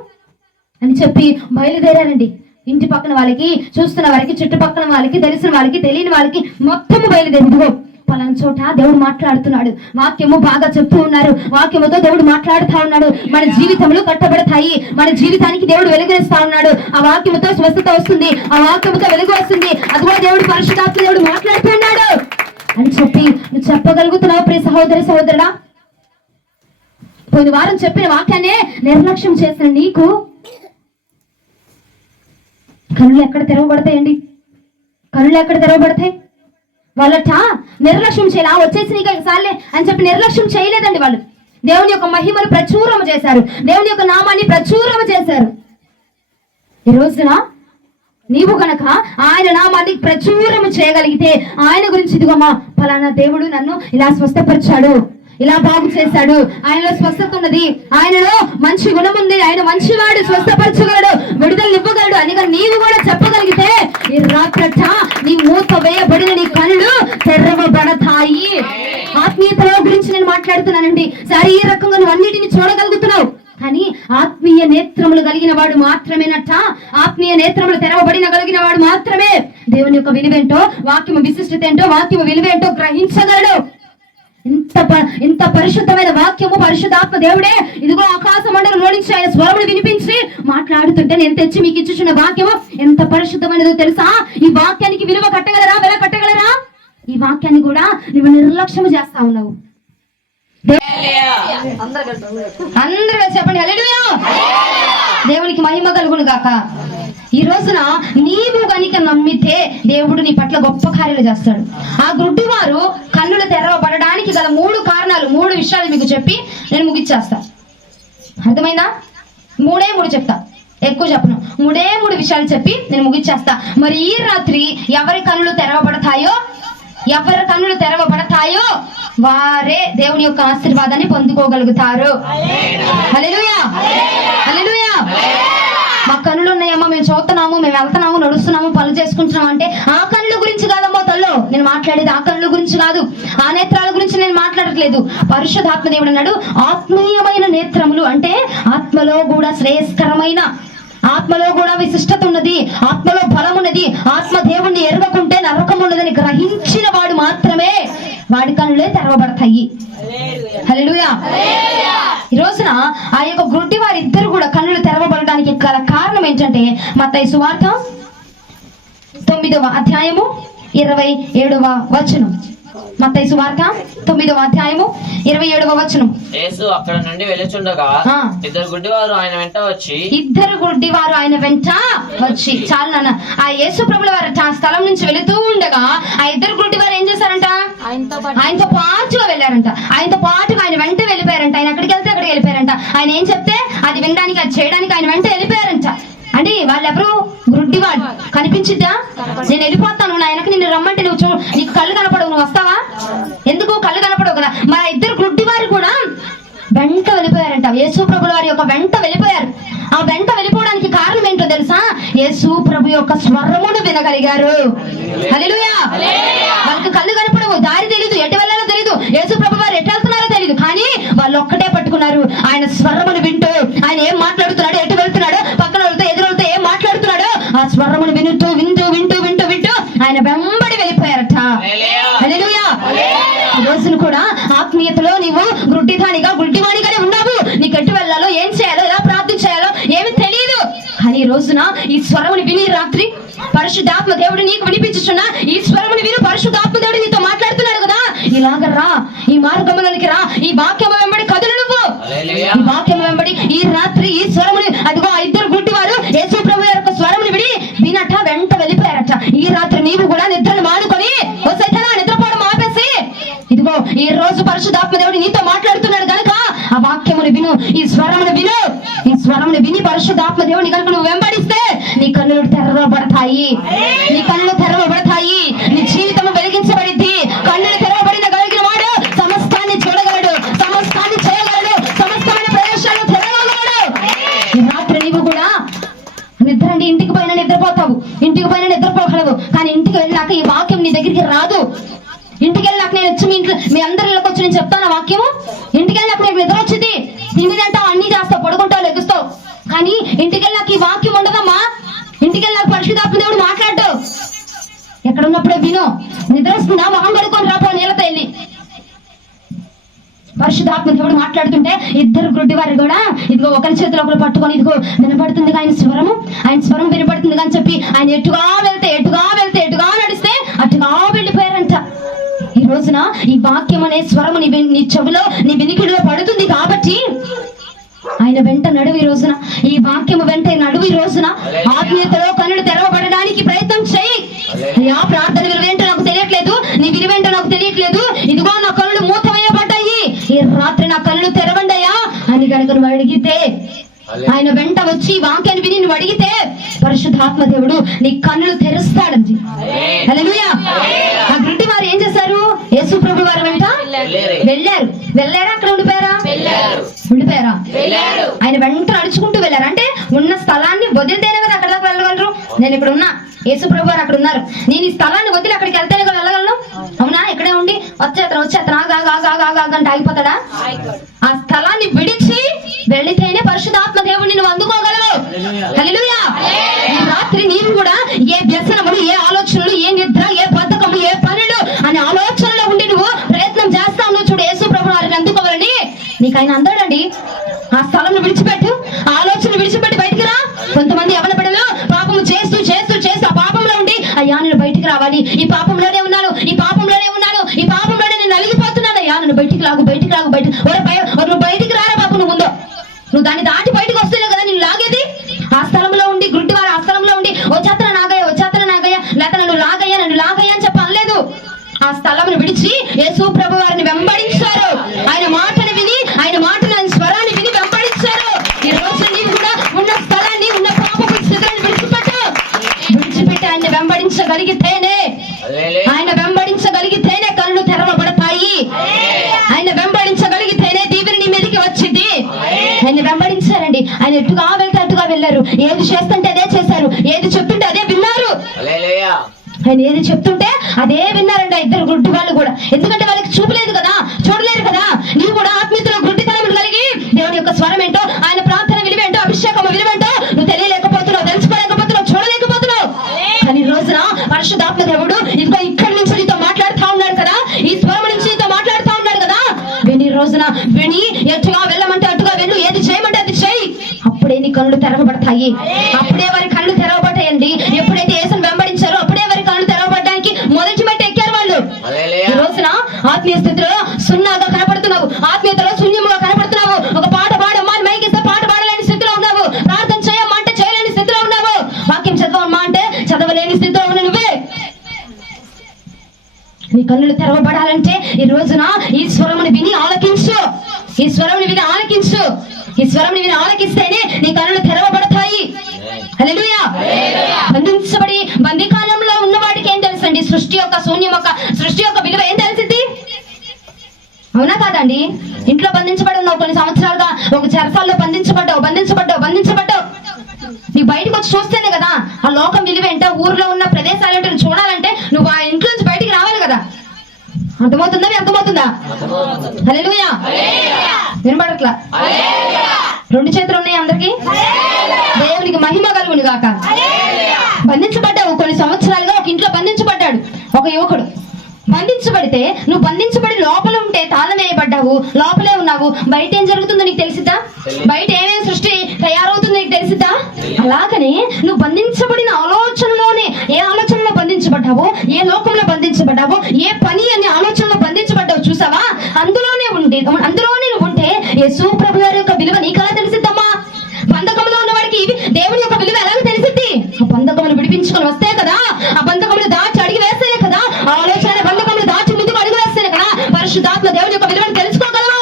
అని చెప్పి బయలుదేరారండి. ఇంటి పక్కన వాళ్ళకి, చూస్తున్న వాళ్ళకి, చుట్టుపక్కల వాళ్ళకి, తెలిసిన వాళ్ళకి, తెలియని వాళ్ళకి మొత్తము బయలుదేరి, ఇదిగో పలానా చోట దేవుడు మాట్లాడుతున్నాడు, వాక్యము బాగా చెప్తూ ఉన్నారు, వాక్యముతో దేవుడు మాట్లాడుతూ ఉన్నాడు, మన జీవితంలో కట్టబడతాయి, మన జీవితానికి దేవుడు వెలుగునిస్తా ఉన్నాడు, ఆ వాక్యముతో స్వస్థత వస్తుంది, ఆ వాక్యముతో వెలుగు వస్తుంది, అదిగో దేవుడు పరిశుద్ధాత్మ దేవుడు మాట్లాడుతున్నాడు అని చెప్పి నువ్వు చెప్పగలుగుతున్నావు ప్రియ సహోదరి సహోదరుడా? పోయిన వారం చెప్పిన వాక్యాన్ని నిర్లక్ష్యం చేసిన నీకు కళ్ళు ఎక్కడ తెరవబడతాయండి? కళ్ళు ఎక్కడ తెరవబడతాయి? వాళ్ళట నిర్లక్ష్యం చేయాలి, వచ్చేసి నీకు సార్లే అని చెప్పి నిర్లక్ష్యం చేయలేదండి. వాళ్ళు దేవుని యొక్క మహిమను ప్రచురం చేశారు, దేవుని యొక్క నామాన్ని ప్రచురం చేశారు. ఈ రోజున నీవు గనక ఆయన నామాన్ని ప్రచురం చేయగలిగితే, ఆయన గురించి ఇదిగోమ్మా ఫలానా దేవుడు నన్ను ఇలా స్వస్థపరిచాడు, ఇలా బాగు చేశాడు, ఆయనలో స్వస్థత ఉన్నది, ఆయనలో మంచి గుణం ఉంది, ఆయన మంచివాడు, స్వస్థపరచగలడు, విడుదల ఇవ్వగలడు అని నీవు కూడా చెప్పగలిగితే, ఈ రాత్రట నీ మూత వేయబడిన నీ కళ్ళు తెరవబడతాయి. ఆత్మీయతలో గురించి నేను మాట్లాడుతున్నానండి. శారీరకంగా నువ్వు అన్నిటిని చూడగలుగుతున్నావు, కానీ ఆత్మీయ నేత్రములు కలిగిన వాడు మాత్రమేనట, ఆత్మీయ నేత్రములు తెరవబడిన కలిగిన వాడు మాత్రమే దేవుని యొక్క విలువేంటో, వాక్యము విశిష్టత ఏంటో, వాక్యము విలువేంటో గ్రహించగలడు. ఇంత పరిశుద్ధమైన వాక్యము, పరిశుద్ధాత్మ దేవుడే ఇదిగో ఆకాశ మండలంలో నుంచి ఆయన స్వరములు వినిపించి మాట్లాడుతుంటే నేను తెచ్చి మీకు ఇచ్చుచున్న వాక్యము ఎంత పరిశుద్ధమైనదో తెలుసా? ఈ వాక్యానికి విలువ కట్టగలరా? వెల కట్టగలరా? ఈ వాక్యాన్ని కూడా నువ్వు నిర్లక్ష్యం చేస్తా ఉన్నావు. అందరూ చెప్పండి హల్లెలూయా. దేవునికి మహిమ కలుగును గాక. ఈ రోజున నీవు గనిక నమ్మితే దేవుడు నీ పట్ల గొప్ప కార్యాలు చేస్తాడు. ఆ గుడ్డివారు కన్నులు తెరవబడడానికి గల 3 కారణాలు, 3 విషయాలు మీకు చెప్పి నేను ముగిచ్చేస్తా. అర్థమైందా? 3 చెప్తా, ఎక్కువ చెప్పను. 3 విషయాలు చెప్పి నేను ముగిచ్చేస్తా. మరి ఈ రాత్రి ఎవరి కన్నులు తెరవబడతాయో వారే దేవుని యొక్క ఆశీర్వాదాన్ని పొందుకోగలుగుతారు. హల్లెలూయా, హల్లెలూయా. మా కన్నులు ఉన్నాయమ్మా, మేము చూస్తున్నాము, మేము వెళ్తున్నాము, నడుస్తున్నాము, పనులు చేసుకుంటున్నాము అంటే ఆ కన్నుల గురించి కాదమ్మా తల్లు నేను మాట్లాడేది. ఆ కన్నుల గురించి కాదు, ఆ నేత్రాల గురించి నేను మాట్లాడట్లేదు. పరిశుద్ధాత్మ దేవుడు అన్నాడు ఆత్మీయమైన నేత్రములు అంటే ఆత్మలో కూడా శ్రేయస్కరమైన, ఆత్మలో కూడా విశిష్టత ఉన్నది, ఆత్మలో బలం ఉన్నది, ఆత్మ దేవుణ్ణి ఎరగకుంటే నరకం ఉన్నదని గ్రహించిన వాడు మాత్రమే వాడి కన్నులే తెరవబడతాయి. హల్లెలూయా. ఈ రోజున ఆ యొక్క గుడ్డి వారిద్దరు కూడా కన్నులు తెరవబడడానికి గల కారణం ఏంటంటే మత్తయి సువార్త 9వ అధ్యాయము 27వ వచనం. మత్తయి సువార్త 9వ అధ్యాయము 27వ వచనం. యేసు అక్కడ నుండి వెళ్ళుచుండగా ఇద్దరు గుడ్డివారు ఆయన వెంట వచ్చి చాలు నాన్న. ఆ యేసు ప్రభుల వారు ఆ స్థలం నుంచి వెళుతూ ఉండగా ఆ ఇద్దరు గుడ్డివారు ఏం చేశారంట? ఆయనతో పాటుగా వెళ్ళారంట. ఆయనతో పాటుగా ఆయన వెంట వెళ్ళిపోయారంట. ఆయన ఎక్కడికి వెళ్తే అక్కడికి వెళ్ళిపోయారంట. ఆయన ఏం చెప్తే అది వినడానికి, అది చేయడానికి ఆయన వెంట వెళ్ళిపోయారంట. అంటే వాళ్ళెవరు? గుడ్డివాడు. కనిపించిద్దా? నేను వెళ్ళిపోతాను, నాయనకి నిన్ను రమ్మంటే నీకు కళ్ళు కనపడవు, నువ్వు వస్తావా? ఎందుకు? కళ్ళు కనపడవు కదా. మరి 2 గుడ్డివారు కూడా వెంట వెళ్ళిపోయారంట. యేసు ప్రభుల వారి యొక్క వెంట వెళ్ళిపోయారు. ఆ వెంట వెళ్ళిపోవడానికి కారణం ఏంటో తెలుసా? యేసు ప్రభు యొక్క స్వరమును వినగలిగారు. హల్లెలూయా. వాళ్ళకి కళ్ళు కనపడవు, దారి తెలీదు, ఎటు వెళ్ళాలో తెలీదు, యేసు ప్రభు వారు ఎటు వెళ్తున్నారో తెలీదు, కానీ వాళ్ళు ఒక్కటే పట్టుకున్నారు ఆయన స్వరమును వింటూ. ఆయన ఏం మాట్లాడుతున్నాడు, ఎటు వెళ్తున్నాడు, పక్కన వెళ్తే ఎదురుతో ఏం మాట్లాడుతున్నాడో ఆ స్వరమును వింటూ వింటూ వింటూ వింటూ వింటూ ఆయన వెంబడి వెళ్ళిపోయారట. హల్లెలూయా. ఈ రోజును కూడా ఆత్మీయతలో నీవు గుడ్డివాడిగానే ఉన్నావు. నీకు ఎటు వెళ్ళాలో, ఏం చేయాలో, ఎలా ప్రార్థన చేయాలో ఏమి తెలియదు. కానీ ఈ రోజున ఈ స్వరముని విని రాత్రి పరిశుద్ధాత్మ దేవుడు నీకు వినిపించుచున్నా ఈ స్వరముని విని పరిశుద్ధాత్మ దేవుడు నీతో మాట్లాడుతున్నాడు కదా. ఇలాగ రా, ఈ మార్గంలోనికి రా, ఈ వాక్యం వెంబడి కదులు నువ్వు. ఈ వాక్యం వెంబడి ఈ రాత్రి ఈ స్వరముని, అదిగో 2 గుడ్డివారు యేసు ప్రభు యొక్క స్వరముని వినట వెంట వెళ్ళిపోయారట. ఈ రాత్రి నీవు కూడా నిద్రను మానుకొని నిద్రపోవడం ఆపేసి ఇదిగో ఈ రోజు పరిశుద్ధాత్మ దేవుడు నీతో మాట్లాడుతున్నాడు కనుక ఆ వాక్యమును విను, ఈ స్వరమును విను. ఈ స్వరమును విని పరిశుద్ధాత్మ దేవుని కనుక నువ్వు వెంబడిస్తే నీ కన్నులు తెరవబడతాయి, నీ కన్నులు తెరవబడతాయి, నీ జీవితం వెలిగించబడిద్ది. కన్నులు తెరవబడిన కలిగిన వాడు సమస్తాన్ని చూడగలడు, సమస్తాన్ని చేయగలడు, సమస్తమైన ప్రదేశాలు తెరవగలడు. వాక్యం నీ దగ్గరికి రాదు. ఇంటికి వెళ్ళాక నేను వచ్చి మీ అందరిలోకి వచ్చి నేను చెప్తాను వాక్యము. ఇంటికి వెళ్ళాక నేను నిద్ర వచ్చింది, తిండి తింటావు, అన్ని చేస్తావు, పడుకుంటావు, లెగుస్తావు. కానీ ఇంటికి వెళ్ళాక ఈ వాక్యం ఉండదమ్మా. ఇంటికి వెళ్ళాక పరిశుద్ధాత్మ దేవుడు మాట్లాడు. ఎక్కడ ఉన్నప్పుడే విను. నిద్ర వస్తుందా, మొహం కడుక్కొని రాపో నీళ్ళతో వెళ్ళి. పరిశుద్ధాత్మ దేవుడు మాట్లాడుతుంటే ఇద్దరు గుడ్డివారు కూడా ఇదిగో ఒకరి చేతిలో ఒకరు పట్టుకొని ఇదిగో వినపడుతుంది ఆయన స్వరం వినపడుతుంది అని చెప్పి ఆయన ఎటుగా ఎటుగా నడిస్తే అటుగా వెళ్ళిపోయారంట. ఈ రోజున ఈ వాక్యం అనే స్వరము నీ చెవిలో నీ వినికిడిలో పడుతుంది కాబట్టి ఆయన వెంట నడువు. ఈ రోజున ఈ వాక్యము వెంట నడువు. ఈ రోజున ఆత్మీయతలో కన్నులు తెరవబడడానికి ప్రయత్నం చేయి. ఆ ప్రార్థన విలువేంటో నాకు తెలియట్లేదు, నీ విలువేంటో నాకు తెలియట్లేదు, ఇదిగో నా కన్నులు మూతవేయబడ్డాయి, ఈ రాత్రి నా కన్నులు తెరవండయా అని కనుక నువ్వు అడిగితే, ఆయన వెంట వచ్చి వాక్యాన్ని విని నువ్వు అడిగితే పరిశుద్ధాత్మ దేవుడు నీ కన్నులు తెరుస్తాడండి. హల్లెలూయా. ఆ గుడ్డి వారు ఏం చేశారు? యేసు ప్రభు వారు వెంట వెళ్ళారా? అక్కడ ఉండిపోయారా? ఆయన వెంట నడుచుకుంటూ వెళ్ళారు. అంటే ఉన్న స్థలాన్ని వదిలితేనే కదా అక్కడ దాకా వెళ్ళగలరు. నేను ఇక్కడ ఉన్నా, యేసు ప్రభు వారు అక్కడ ఉన్నారు, నేను ఈ స్థలాన్ని వదిలి అక్కడికి వెళ్తేనే కదా వెళ్ళగలను. అవునా? ఇక్కడే ఉండి వచ్చేతను అంటే ఆగిపోతాడా? ఆ స్థలాన్ని విడిచి వెళితేనే పరిశుద్ధాత్మ దేవుడిని నువ్వు అందుకోగలవు. హల్లెలూయా. ఈ రాత్రి నీవు కూడా ఏ వ్యసనములు, ఏ ఆలోచనలు, ఏ నిద్ర, ఏ బద్ధకము, ఏ పనులు అనే ఆలోచనలో ఉండి నువ్వు ప్రయత్నం చేస్తావు. నువ్వు చూడు, యేసు ప్రభు వారిని అందుకోవాలని నీకు ఆయన అందడండి. ఆ స్థలం విడిచిపెట్టు, ఆలోచన విడిచిపెట్టి బయటికి రా. కొంతమంది యవ్వన బిడ్డలు పాపము చేస్తూ ఆ పాపంలో ఉండి అయ్యా నేను బయటికి రావాలి, ఈ పాపంలోనే ఉన్నాను నేను నలిగిపోతున్నాను, అయ్యా నన్ను బయటికి లాగు నువ్వు బయటికి రారా బాబు. నువ్వు దాన్ని దాటి బయటకు వస్తేనే కదా నేను లాగేది. ఆ స్థలంలో ఉండి గుడ్డి వారు ఆ స్థలంలో ఉండి వచ్చేత్తన నాగయ్య లేక నన్ను లాగయ్యా అని చెప్పి అనలేదు. ఆ స్థలం విడిచి యేసు ప్రభు వారిని వెంబడించారు. ఆయన మాటను విని, ఆయన స్వరాన్ని విని వెంబడించారు. ఈ రోజు నీవు కూడా ఉన్న స్థలాన్ని, ఉన్న పాపపు స్థితులను విడిచిపెట్టి ఆయన వెంబడించగలిగితేనే కళ్ళు తెరవబడతాయి. ఆయన వెంబడించగలిగితేనే దీవెన నీ మీదకి వచ్చింది. ఆయన వెంబడించారండి. ఆయన ఎటుగా వెళ్తే అటుగా వెళ్ళారు. ఏది చేస్తుంటే అదే చేశారు, ఏది చెప్తుంటే అదే విన్నారు. ఆయన ఏది చెప్తుంటే అదే విన్నారండి ఇద్దరు గుడ్డి వాళ్ళు కూడా. ఎందుకంటే వాళ్ళకి చూడలేరు కదా. నీవు కూడా ఆత్మీయతలో గుడ్డితనం కలిగి దేవుని యొక్క స్వరం ఏంటో, ఆయన ప్రార్థన విలువేంటో, అభిషేకం విలువేంటో నువ్వు తెలియలేకపోతున్నావు, తెలుసుకోలేకపోతున్నావు, చూడలేకపోతున్నావు. కానీ ఈ రోజున పరిశుద్ధాత్మ దేవుడు ఇదిగో ఇక్కడి నుంచి నీతో మాట్లాడుతూ ఉన్నాడు కదా, ఈ స్వరం నుంచి నీతో మాట్లాడుతూ ఉన్నాడు కదా. విని రోజున విని ఎటుగా వెళ్ళమంటే అటుగా వెళ్ళు, ఏది చేయమంటే అది చేయి. అప్పుడే నీ కళ్ళు తెరవబడతాయి. అప్పుడే వారి కళ్ళు తెరవబడతాయండి. ఎప్పుడైతే యేసుని వెంబడించారో అప్పుడే వారి కళ్ళు తెరవబడడానికి మొదటి మెట్టు ఎక్కారు వాళ్ళు. ఈ రోజున ఆత్మీయ స్థితిలో సున్నాగా కనపడుతున్నావు, ఆత్మీయతలో శూన్యముగా కనపడుతున్నావు. ఒక పాట పాడమ్మా అని మైకిస్తే పాట పాడలేని స్థితిలో ఉన్నావు, ప్రార్థన చేయమ్మా అంటే చేయలేని స్థితిలో ఉన్నావు, వాక్యం చదవమ్మా అంటే చదవలేని స్థితిలో ఉన్న నువ్వే. నీ కన్నులు తెరవబడాలంటే ఈ రోజున ఈ స్వరముని విని ఆలకించు. ఈ స్వరముని విని ఆలకిస్తేనే నీ కన్నులు తెరవబడతాయి. హల్లెలూయా. బంధించబడి బందీకాలంలో ఉన్నవాడికి ఏం తెలుసండి? సృష్టి యొక్క విలువ ఏం తెలిసింది? అవునా కాదండి? ఇంట్లో బంధించబడి ఉన్నావు, కొన్ని సంవత్సరాలుగా ఒక చెరసాల్లో బంధించబడ్డావు. నీ బయటకు వచ్చి చూస్తేనే కదా ఆ లోకం విలువ ఏంటో, ఊర్లో ఉన్న ప్రదేశాలు ఏంటో చూడాలంటే నువ్వు ఆ ఇంట్లో నుంచి బయటికి రావాలి కదా. అర్థమవుతుందా? హల్లెలూయా. వినబడట్లా? రెండు చేతులు ఉన్నాయి అందరికి. దేవునికి మహిమ కలుగును గాక. బంధించబడ్డావు, కొన్ని సంవత్సరాలుగా ఒక ఇంట్లో బంధించబడ్డాడు ఒక యువకుడు. బంధించబడితే నువ్వు బంధించబడి లోపల ఉంటే తాళం వేయబడ్డావు, లోపలే ఉన్నావు. బయట ఏం జరుగుతుందో నీకు తెలిసిద్దా? బయట ఏమేమి సృష్టి తయారవుతుందో నీకు తెలిసిద్దా? అలాగనే నువ్వు బంధించబడిన ఆలోచనలోనే, ఏ ఆలోచనలో బంధించబడ్డావో, ఏ లోకంలో బంధించబడ్డావో, ఏ పని అనే ఆలోచనలో బంధించబడ్డావు చూసావా, అందులోనే నువ్వు ఉంటే యేసు ప్రభు వారి యొక్క విలువ నీకలా తెలిసిద్దమ్మా. బంధకంలో ఉన్నవాడికి దేవుని యొక్క విలువ ఎలాగో తెలిసిద్ది? ఆ బంధకములు విడిపించుకొని వస్తే కదా, ఆ బంధకములు దాచి అడిగి వేస్తేనే కదా, ఆలోచన బంధకములు దాచి ముందుకు అడుగు వేస్తేనే కదా పరిశుద్ధాత్మ దేవుని యొక్క విలువను తెలుసుకోగలవు.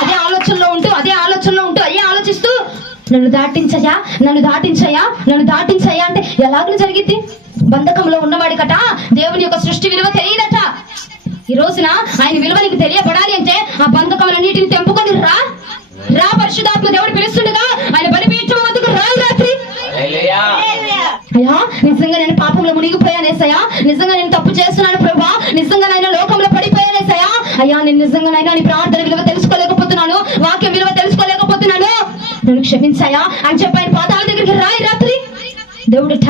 అదే ఆలోచనలో ఉంటూ అదే ఆలోచిస్తూ నన్ను దాటించయ్యా అంటే ఎలాగో జరిగింది? బంధకంలో ఉన్నవాడికట దేవుని యొక్క సృష్టి విలువ తెలియదట. ఈ రోజున ఆయన విలువ నీకు తెలియబడాలి అంటే ఆ బంధకములన్నిటిని తెంపుకొని రా. పరిశుద్ధాత్మ దేవుడు పిలుస్తుండగా ఆయన బలిపీఠం వద్దకు రా రాత్రి. అయ్యా నిజంగా నేను పాపంలో మునిగిపోయానేసయ్యా, నిజంగా నేను తప్పు చేస్తున్నాను ప్రభా, నిజంగా నేను లోకంలో పడిపోయానేసయ్యా, అయ్యా నేను నిజంగానైనా నీ ప్రార్థన విలువ తెలుసుకోలేకపోతున్నాను, వాక్యం విలువ తెలుసుకోలేకపోతున్నాను, నన్ను క్షమించాయా అని చెప్పి ఆయన పాదాల దగ్గరికి రాయి రాత్రి. దేవుడట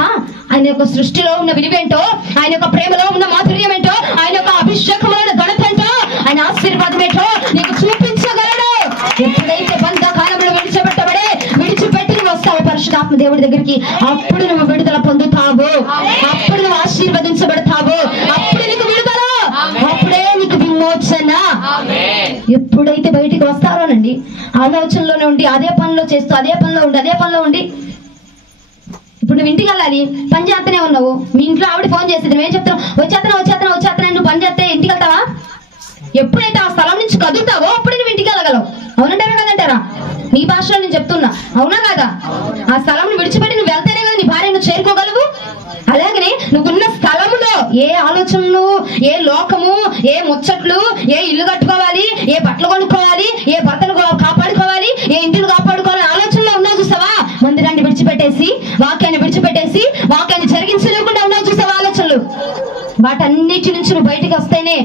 ఆయన యొక్క సృష్టిలో ఉన్న విలువేంటో, ఆయన యొక్క ప్రేమలో ఉన్న మాధుర్యం ఏంటో, ఆయన యొక్క అభిషేకమైన ఘనత ఏంటో, ఆయన ఆశీర్వాదం ఏంటో నీకు చూపించగలడు. ఎప్పుడైతే బంధకాలంలో విడిచిపెట్టి నువ్వు వస్తావు పరిశుద్ధాత్మ దేవుడి దగ్గరికి, అప్పుడు నువ్వు విడుదల పొందుతావు, అప్పుడు నువ్వు ఆశీర్వదించబడతావు, అప్పుడు నీకు విడుదల, అప్పుడే నీకు విమోచన. ఎప్పుడైతే బయటికి వస్తారోనండి ఆలోచనలోనే ఉండి అదే పనిలో చేస్తూ అదే పనిలో ఉండి ఇప్పుడు నువ్వు ఇంటికి వెళ్ళాలి, పని చేస్తూనే ఉన్నావు, మీ ఇంట్లో ఆవిడ ఫోన్ చేసేది, నువ్వేం చెప్తావు, వచ్చేస్తాను నువ్వు పని చేస్తే ఇంటికి వెళ్తావా? ఎప్పుడైతే ఆ స్థలం నుంచి కదులుతావో అప్పుడే నువ్వు ఇంటికి వెళ్ళగలవు. అవునంటారా కదంటారా? నీ భాషలో నేను చెప్తున్నా, అవునా కాదా? ఆ స్థలం విడిచిపెట్టి నువ్వు వెళ్తేనే కదా నీ భార్యను చేరుకోగలవు. అలాగనే నువ్వున్న స్థలములో ఏ ఆలోచనలు, ఏ లోకము, ఏ ముచ్చట్లు, ఏ ఇల్లు కట్టుకోవాలి, ఏ బట్టలు కొనుక్కోవాలి, ఏ భర్తను కాపాడుకోవాలి, ఏ ఇంటిని కాపాడుకోవాలని ఆలోచనలో ఉన్నావు చూసావా? మందిరాన్ని విడిచిపెట్టేసి, వాక్యాన్ని విడిచిపెట్టేసి, వాక్యాన్ని జరిగించలేకుండా ఉన్నావు చూసావా ఆలోచనలు? వాటన్నిటి నుంచి నువ్వు బయటికి వస్తేనే,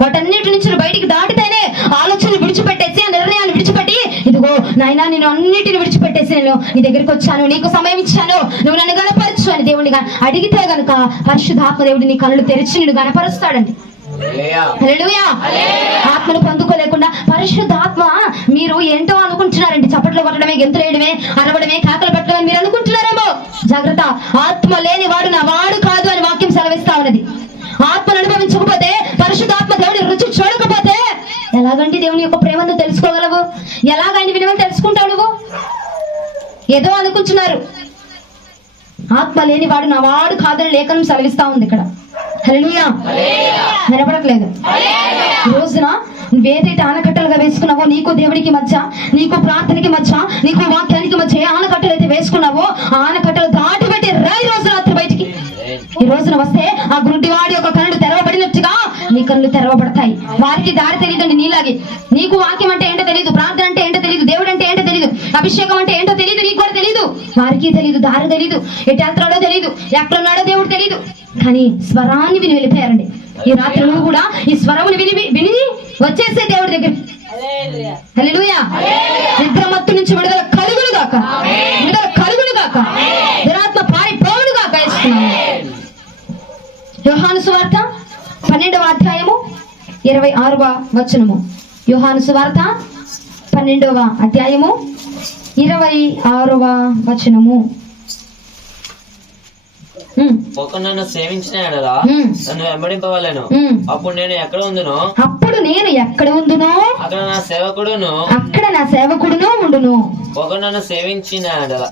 వాటన్నిటి నుంచి నువ్వు బయటికి దాటితేనే, ఆలోచనలు విడిచిపెట్టేసి, ఆ నిర్ణయాన్ని విడిచిపెట్టి, ఇదిగో నాయనా నేను అన్నిటిని విడిచిపెట్టేసి నేను నీ దగ్గరికి వచ్చాను, నీకు సమయం ఇచ్చాను, నువ్వు నన్ను గణపరచు అని దేవుడిని అడిగితే గనుక పరిశుద్ధాత్మ దేవుడు నీ కళ్ళు తెరిచి నిన్ను గణపరుస్తాడండి. హల్లెలూయా. ఆత్మను పొందుకోలేకుండా పరిశుద్ధాత్మ, మీరు ఏంటో అనుకుంటున్నారండి, చప్పట్లు కొట్టడమే, గెంతులేయడమే, అరవడమే, కేకలు పెట్టడమే మీరు అనుకుంటున్నారేమో. జాగ్రత్త, ఆత్మ లేని వాడు నా వాడు కాదు అని వాక్యం సెలవిస్తా ఉన్నది. ఆత్మను అనుభవించకపోతే, పరిశుద్ధాత్మ దేవుని రుచి చూడకపోతే ఎలాగంటే దేవుని యొక్క ప్రేమను తెలుసుకోగలవు? ఎలాగ ఆయన విలువను తెలుసుకుంటావు నువ్వు? ఏదో అనుకుంటున్నారు. ఆత్మ లేని వాడు నా వాడు కాదని లేఖనం సెలవిస్తా ఉంది ఇక్కడ. హల్లెలూయా. వినపడట్లేదు? ఈ రోజున నువ్వేదైతే ఆనకట్టలుగా వేసుకున్నావో, నీకు దేవుడికి మధ్య, నీకు ప్రార్థనకి మధ్య, నీకు వాక్యానికి మధ్య ఏ ఆనకట్టలు అయితే వేసుకున్నావో ఆ ఆనకట్టలు దాటి పెట్టి రా ఈ రోజు రాత్రి బయటికి. ఈ రోజున వస్తే ఆ గుడ్డివాడి యొక్క కళ్ళు తెరవబడినట్టుగా నీ కళ్ళు తెరవబడతాయి. వారికి దారి తెలియదండి నీలాగే. నీకు వాక్యం అంటే ఏంటో తెలియదు, ప్రార్థన అంటే ఏంటో తెలియదు, దేవుడు అంటే ఏంటో తెలియదు, అభిషేకం అంటే ఏంటో తెలియదు, నీకు కూడా తెలియదు, వారికి తెలియదు, దారి తెలియదు, ఎటు వెళ్తాడో తెలియదు, ఎక్కడున్నాడో దేవుడు తెలియదు. కానీ స్వరాన్ని విని వెళ్ళిపోయారండి. ఈ రాత్రి నువ్వు కూడా ఈ స్వరముని విని వచ్చేసే దేవుడి దగ్గర. హల్లెలూయా. నిద్రమత్తు నుంచి విడుదల కలుగును గాక, విడుదల కలుగును గాక, దురాత్మ పారిపోవును గాక. యోహాను సువార్త 12వ అధ్యాయము 26వ వచనము. యోహాను సువార్త 12వ అధ్యాయము 26వ వచనము. నన్ను సేవించిన ఎడలా నన్ను వెంబడింపవలెను. అప్పుడు నేను ఎక్కడ ఉందునో అక్కడ నా సేవకుడును ఉండును. ఒకడు నన్ను సేవించిన ఎడలా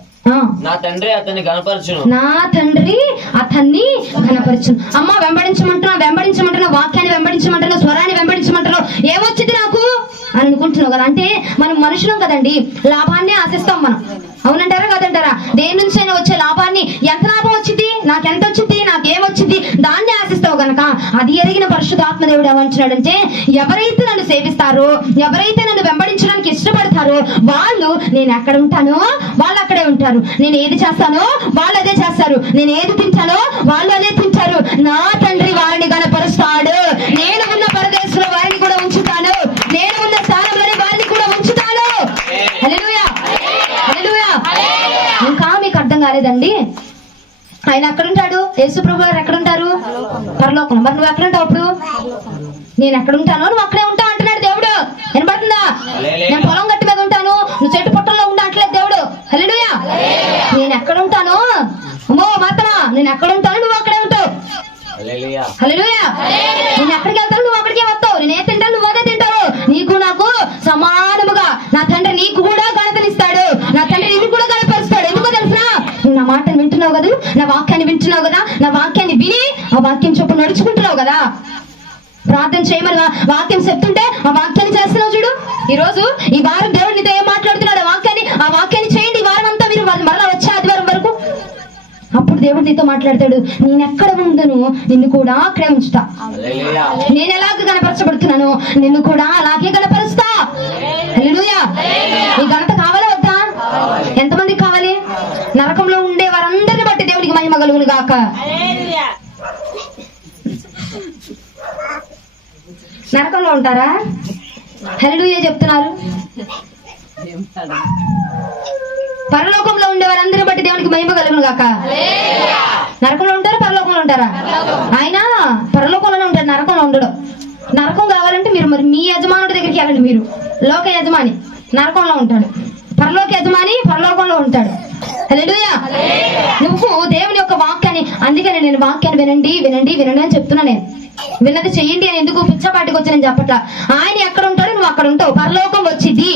నా తండ్రి అతన్ని గణపరచును. అమ్మ వెంబడించమంటున్నా, వాక్యాన్ని వెంబడించమంటున్నా, స్వరాన్ని వెంబడించమంటున్నా, ఏమొచ్చింది నాకు అని అనుకుంటున్నావు కదా. అంటే మనం మనుషులం కదండి, లాభాన్ని ఆశిస్తాం మనం. అవునంటారా కదంటారా? దేని నుంచైనా వచ్చే లాభాన్ని, ఎంత లాభం వచ్చింది, నాకెంత వచ్చింది, నాకేమొచ్చింది, దాన్ని ఆశిస్తావు గనక అది ఎరిగిన పరిశుద్ధాత్మ దేవుడు ఏమంటున్నాడంటే, ఎవరైతే నన్ను సేవిస్తారో, ఎవరైతే నన్ను వెంబడించడానికి ఇష్టపడతారో వాళ్ళు, నేను ఎక్కడ ఉంటానో వాళ్ళు అక్కడే ఉంటారు, నేను ఏది చేస్తానో వాళ్ళు అదే చేస్తారు, నేను ఏది తింటానో వాళ్ళు అదే తింటారు. నా తండ్రి వారిని గణపరుస్తాడు, నేను ఉన్న పరదేశంలో వారిని కూడా ఉంచుతాను, నేను ఉన్న స్థానంలోనే వారిని కూడా ఉంచుతాను. హల్లెలూయా. హల్లెలూయా. ఇంకా మీకు అర్థం కాలేదండి? ఆయన ఎక్కడుంటాడు? యేసు ప్రభు గారు ఎక్కడుంటారు? పరలోకం. మరి నువ్వు ఎక్కడుంటావు? అప్పుడు నేను ఎక్కడుంటానో నువ్వు అక్కడే ఉంటావు అంటున్నాడు దేవుడు. వినపడుతుందా? నేను పొలం గట్టి మీద ఉంటాను, నువ్వు చెట్టు పుట్టల్లో ఉండ అంటలేదు దేవుడు. హల్లెలూయా. నేను ఎక్కడుంటానో, అమ్మో మాతమా, నేను ఎక్కడుంటాను నువ్వు అక్కడే ఉంటావు. హల్లెలూయా. నేను ఎక్కడికి వెళ్తాను నువ్వు అక్కడికే వస్తావు, నేను ఏ తింటాను నువ్వు అదే తింటావు. నీకు నాకు సమానముగా నా తండ్రి నీకు కూడా గణతనిస్తాడు, నా తండ్రి నీకు కూడా గణపరుస్తాడు. ఎందుకో తెలుసా? నా మాటను వింటున్నావు కదా, నా వాక్యాన్ని వింటున్నావు కదా, నా వాక్యాన్ని విని ఆ వాక్యం చొప్పున నడుచుకుంటున్నావు కదా. ప్రార్థన చేయమని వాక్యం చెప్తుంటే ఆ వాక్యాన్ని చేస్తున్నావు చూడు. ఈ రోజు ఈ వారం దేవుడు నీతో ఏం మాట్లాడుతున్నాడు ఆ వాక్యాన్ని చేయండి. ఈ వారం అంతా మీరు మరలా వచ్చే ఆదివారం వరకు. అప్పుడు దేవుడు నీతో మాట్లాడతాడు, నేను ఎక్కడ ఉందును నిన్ను కూడా అక్కడే ఉంచుతా. నేను ఎలాగ కనపరచబడుతున్నాను నిన్ను కూడా అలాగే కనపరుస్తా. హల్లెలూయా. ఈ ఘనత కావాలా వద్దా? ఎంతమందికి కావాలి? నరకంలో ఉండే వారందరిని బట్టి దేవుడికి కలుగును గాక. నరకంలో ఉంటారా? హల్లెలూయా చెప్తున్నారు. పరలోకంలో ఉండే వారందరూ బట్టి దేవునికి మహిమ కలుగును గాక. నరకంలో ఉంటారా? పరలోకంలో ఉంటారా? ఆయన పరలోకంలోనే ఉంటాడు, నరకంలో ఉండడు. నరకం కావాలంటే మీరు మరి మీ యజమానుడి దగ్గరికి వెళ్ళండి. మీరు లోక యజమాని నరకంలో ఉంటాడు, పరలోక యజమాని పరలోకంలో ఉంటాడు. హల్లెలూయా. నువ్వు దేవుని యొక్క వాక్యాన్ని, అందుకని నేను వాక్యాన్ని వినండి వినండి వినండి అని చెప్తున్నా. నేను విన్నది చెయ్యండి అని ఎందుకు పిచ్చపాటికి వచ్చి నేను చెప్పట్లా. ఆయన ఎక్కడ ఉంటాడు, నువ్వు అక్కడ ఉంటావు. పరలోకం వచ్చింది,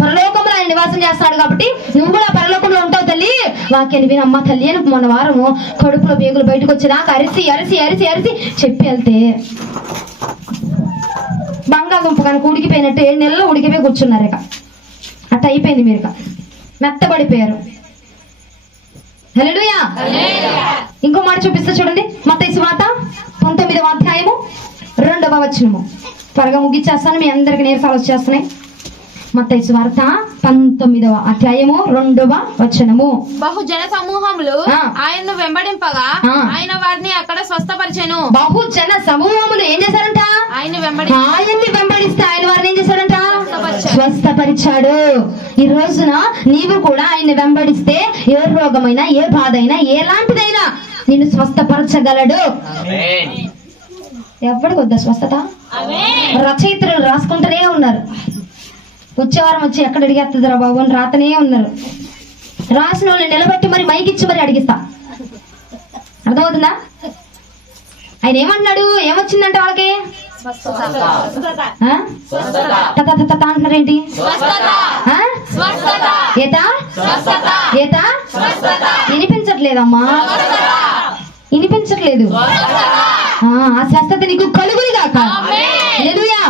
పరలోకంలో ఆయన నివాసం చేస్తున్నాడు కాబట్టి నువ్వు కూడా పరలోకంలో ఉంటావు తల్లి. వాక్యాన్ని వినమ్మా తల్లి అని మొన్న వారము కడుపులో పేగులు బయటకు వచ్చేదాకా అరిసి అరిసి అరిసి అరిసి చెప్పి వెళ్తే బంగాళదుంప కనుక ఉడికిపోయినట్టు 7 నెలలు ఉడికిపోయి కూర్చున్నారు. ఇక అట్ట అయిపోయింది, మీరు ఇక మెత్తబడిపోయారు. హల్లెలూయా. ఇంకో మాట చూపిస్తా చూడండి. మత్తయి సువార్త 19వ అధ్యాయము 2వ వచనము. త్వరగా ముగిచ్చేస్తాను, మీ అందరికి నీరసాలు వచ్చేస్తున్నాయి. మత్తయి సువార్త 19వ అధ్యాయము 2వ వచనము. బహుజన సమూహములు ఆయన్ను వెంబడింపగా ఆయన వారిని అక్కడ స్వస్థపరిచెను. బహుజన సమూహములు ఏం చేశారంట? ఆయన్ని వెంబడిస్తే ఆయన వారిని ఏం చేశాడంట? స్వస్థపరిచాడు. ఈ రోజున నీవు కూడా ఆయన్ని వెంబడిస్తే ఏ రోగమైనా, ఏ బాధ అయినా, ఎలాంటిదైనా నిన్ను స్వస్థపరచగలడు. ఎవరికి వద్దా స్వస్థత? రచయితలు రాసుకుంటూనే ఉన్నారు. వచ్చేవారం వచ్చి ఎక్కడ అడిగేస్తుందిరా బాబు అని రాతనే ఉన్నారు. రాసిన వాళ్ళు నిలబెట్టి మరి మైకిచ్చి మరి అడిగిస్తా. అర్థమవుతుందా? ఆయన ఏమంటున్నాడు? ఏమొచ్చిందంటే వాళ్ళకి అంటున్నారేంటి? వినిపించట్లేదమ్మా, వినిపించట్లేదు. ఆ స్వస్థత నీకు కలుగును గాక. హల్లెలూయా.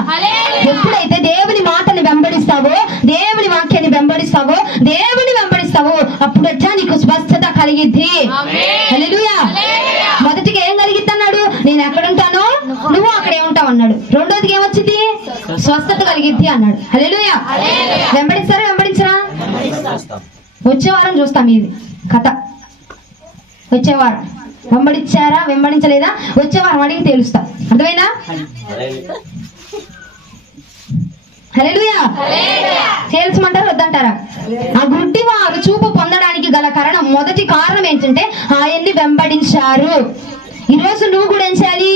ఎప్పుడైతే దేవుని మాటని వెంబడిస్తావో, దేవుని వాక్యాన్ని వెంబడిస్తావో, దేవుని వెంబడిస్తావో అప్పుడు ఎట్లా నీకు స్వస్థత కలిగిద్ది. హల్లెలూయా. మొదటిగా ఏం కలిగిద్ది అన్నాడు? నేను ఎక్కడుంటానో నువ్వు అక్కడే ఉంటావు అన్నాడు. రెండోదికి ఏమొచ్చింది? స్వస్థత కలిగిద్ది అన్నాడు. హల్లెలూయా. వెంబడిస్తారా? వెంబడించరా? వచ్చే వారం చూస్తాం ఇది కథ. వచ్చే వారం వెంబడించారా వెంబడించలేదా వచ్చే వారం అడిగి తేలుస్తా. అర్థమైనా? హల్లెలూయా. తేల్చమంటారు వద్దంటారా? ఆ గుడ్డి వారు చూపు పొందడానికి గల కారణం, మొదటి కారణం ఏంటంటే ఆయన్ని వెంబడించారు. ఈ రోజు నువ్వు కూడా ఏం చేయాలి?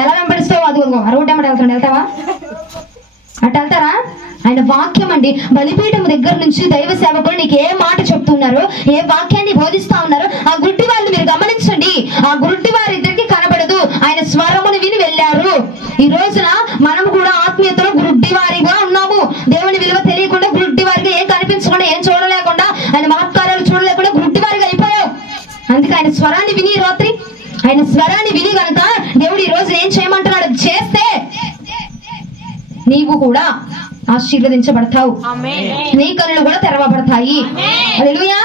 ఎలా వెంబడిస్తావు? అది రోడ్డు వెంబడి వెళ్తావా? అట్ట వెళ్తారా? ఆయన వాక్యం అండి. బలిపీఠం దగ్గర నుంచి దైవ సేవకులు నీకు ఏ మాట చెప్తున్నారు, ఏ వాక్యాన్ని బోధిస్తా ఉన్నారు, ఆ గుడ్డి వాళ్ళు మీరు గమనించండి. ఆ గుడ్డి వారిద్దరికి కనబడదు, ఆయన స్వరమును విని వెళ్ళారు. ఈ రోజున మనం కూడా ఆత్మీయతలో గుడ్డి వారిగా ఉన్నాము. దేవుని విలువ తెలియకుండా గుడ్డి వారిగా ఏం కనిపించకుండా, ఏం చూడలేకుండా, ఆయన మహత్కారాలు చూడలేకుండా గుడ్డి వారిగా అయిపోయావు. అందుకే ఆయన స్వరాన్ని విని రాత్రి, ఆయన స్వరాన్ని విని కనుక దేవుడు ఈ రోజు ఏం చేయమంటున్నాడు? చేస్తే నీవు కూడా ఆశీర్వదించబడతావు, నీ కళ్ళు కూడా తెరవబడతాయి. హల్లెలూయా.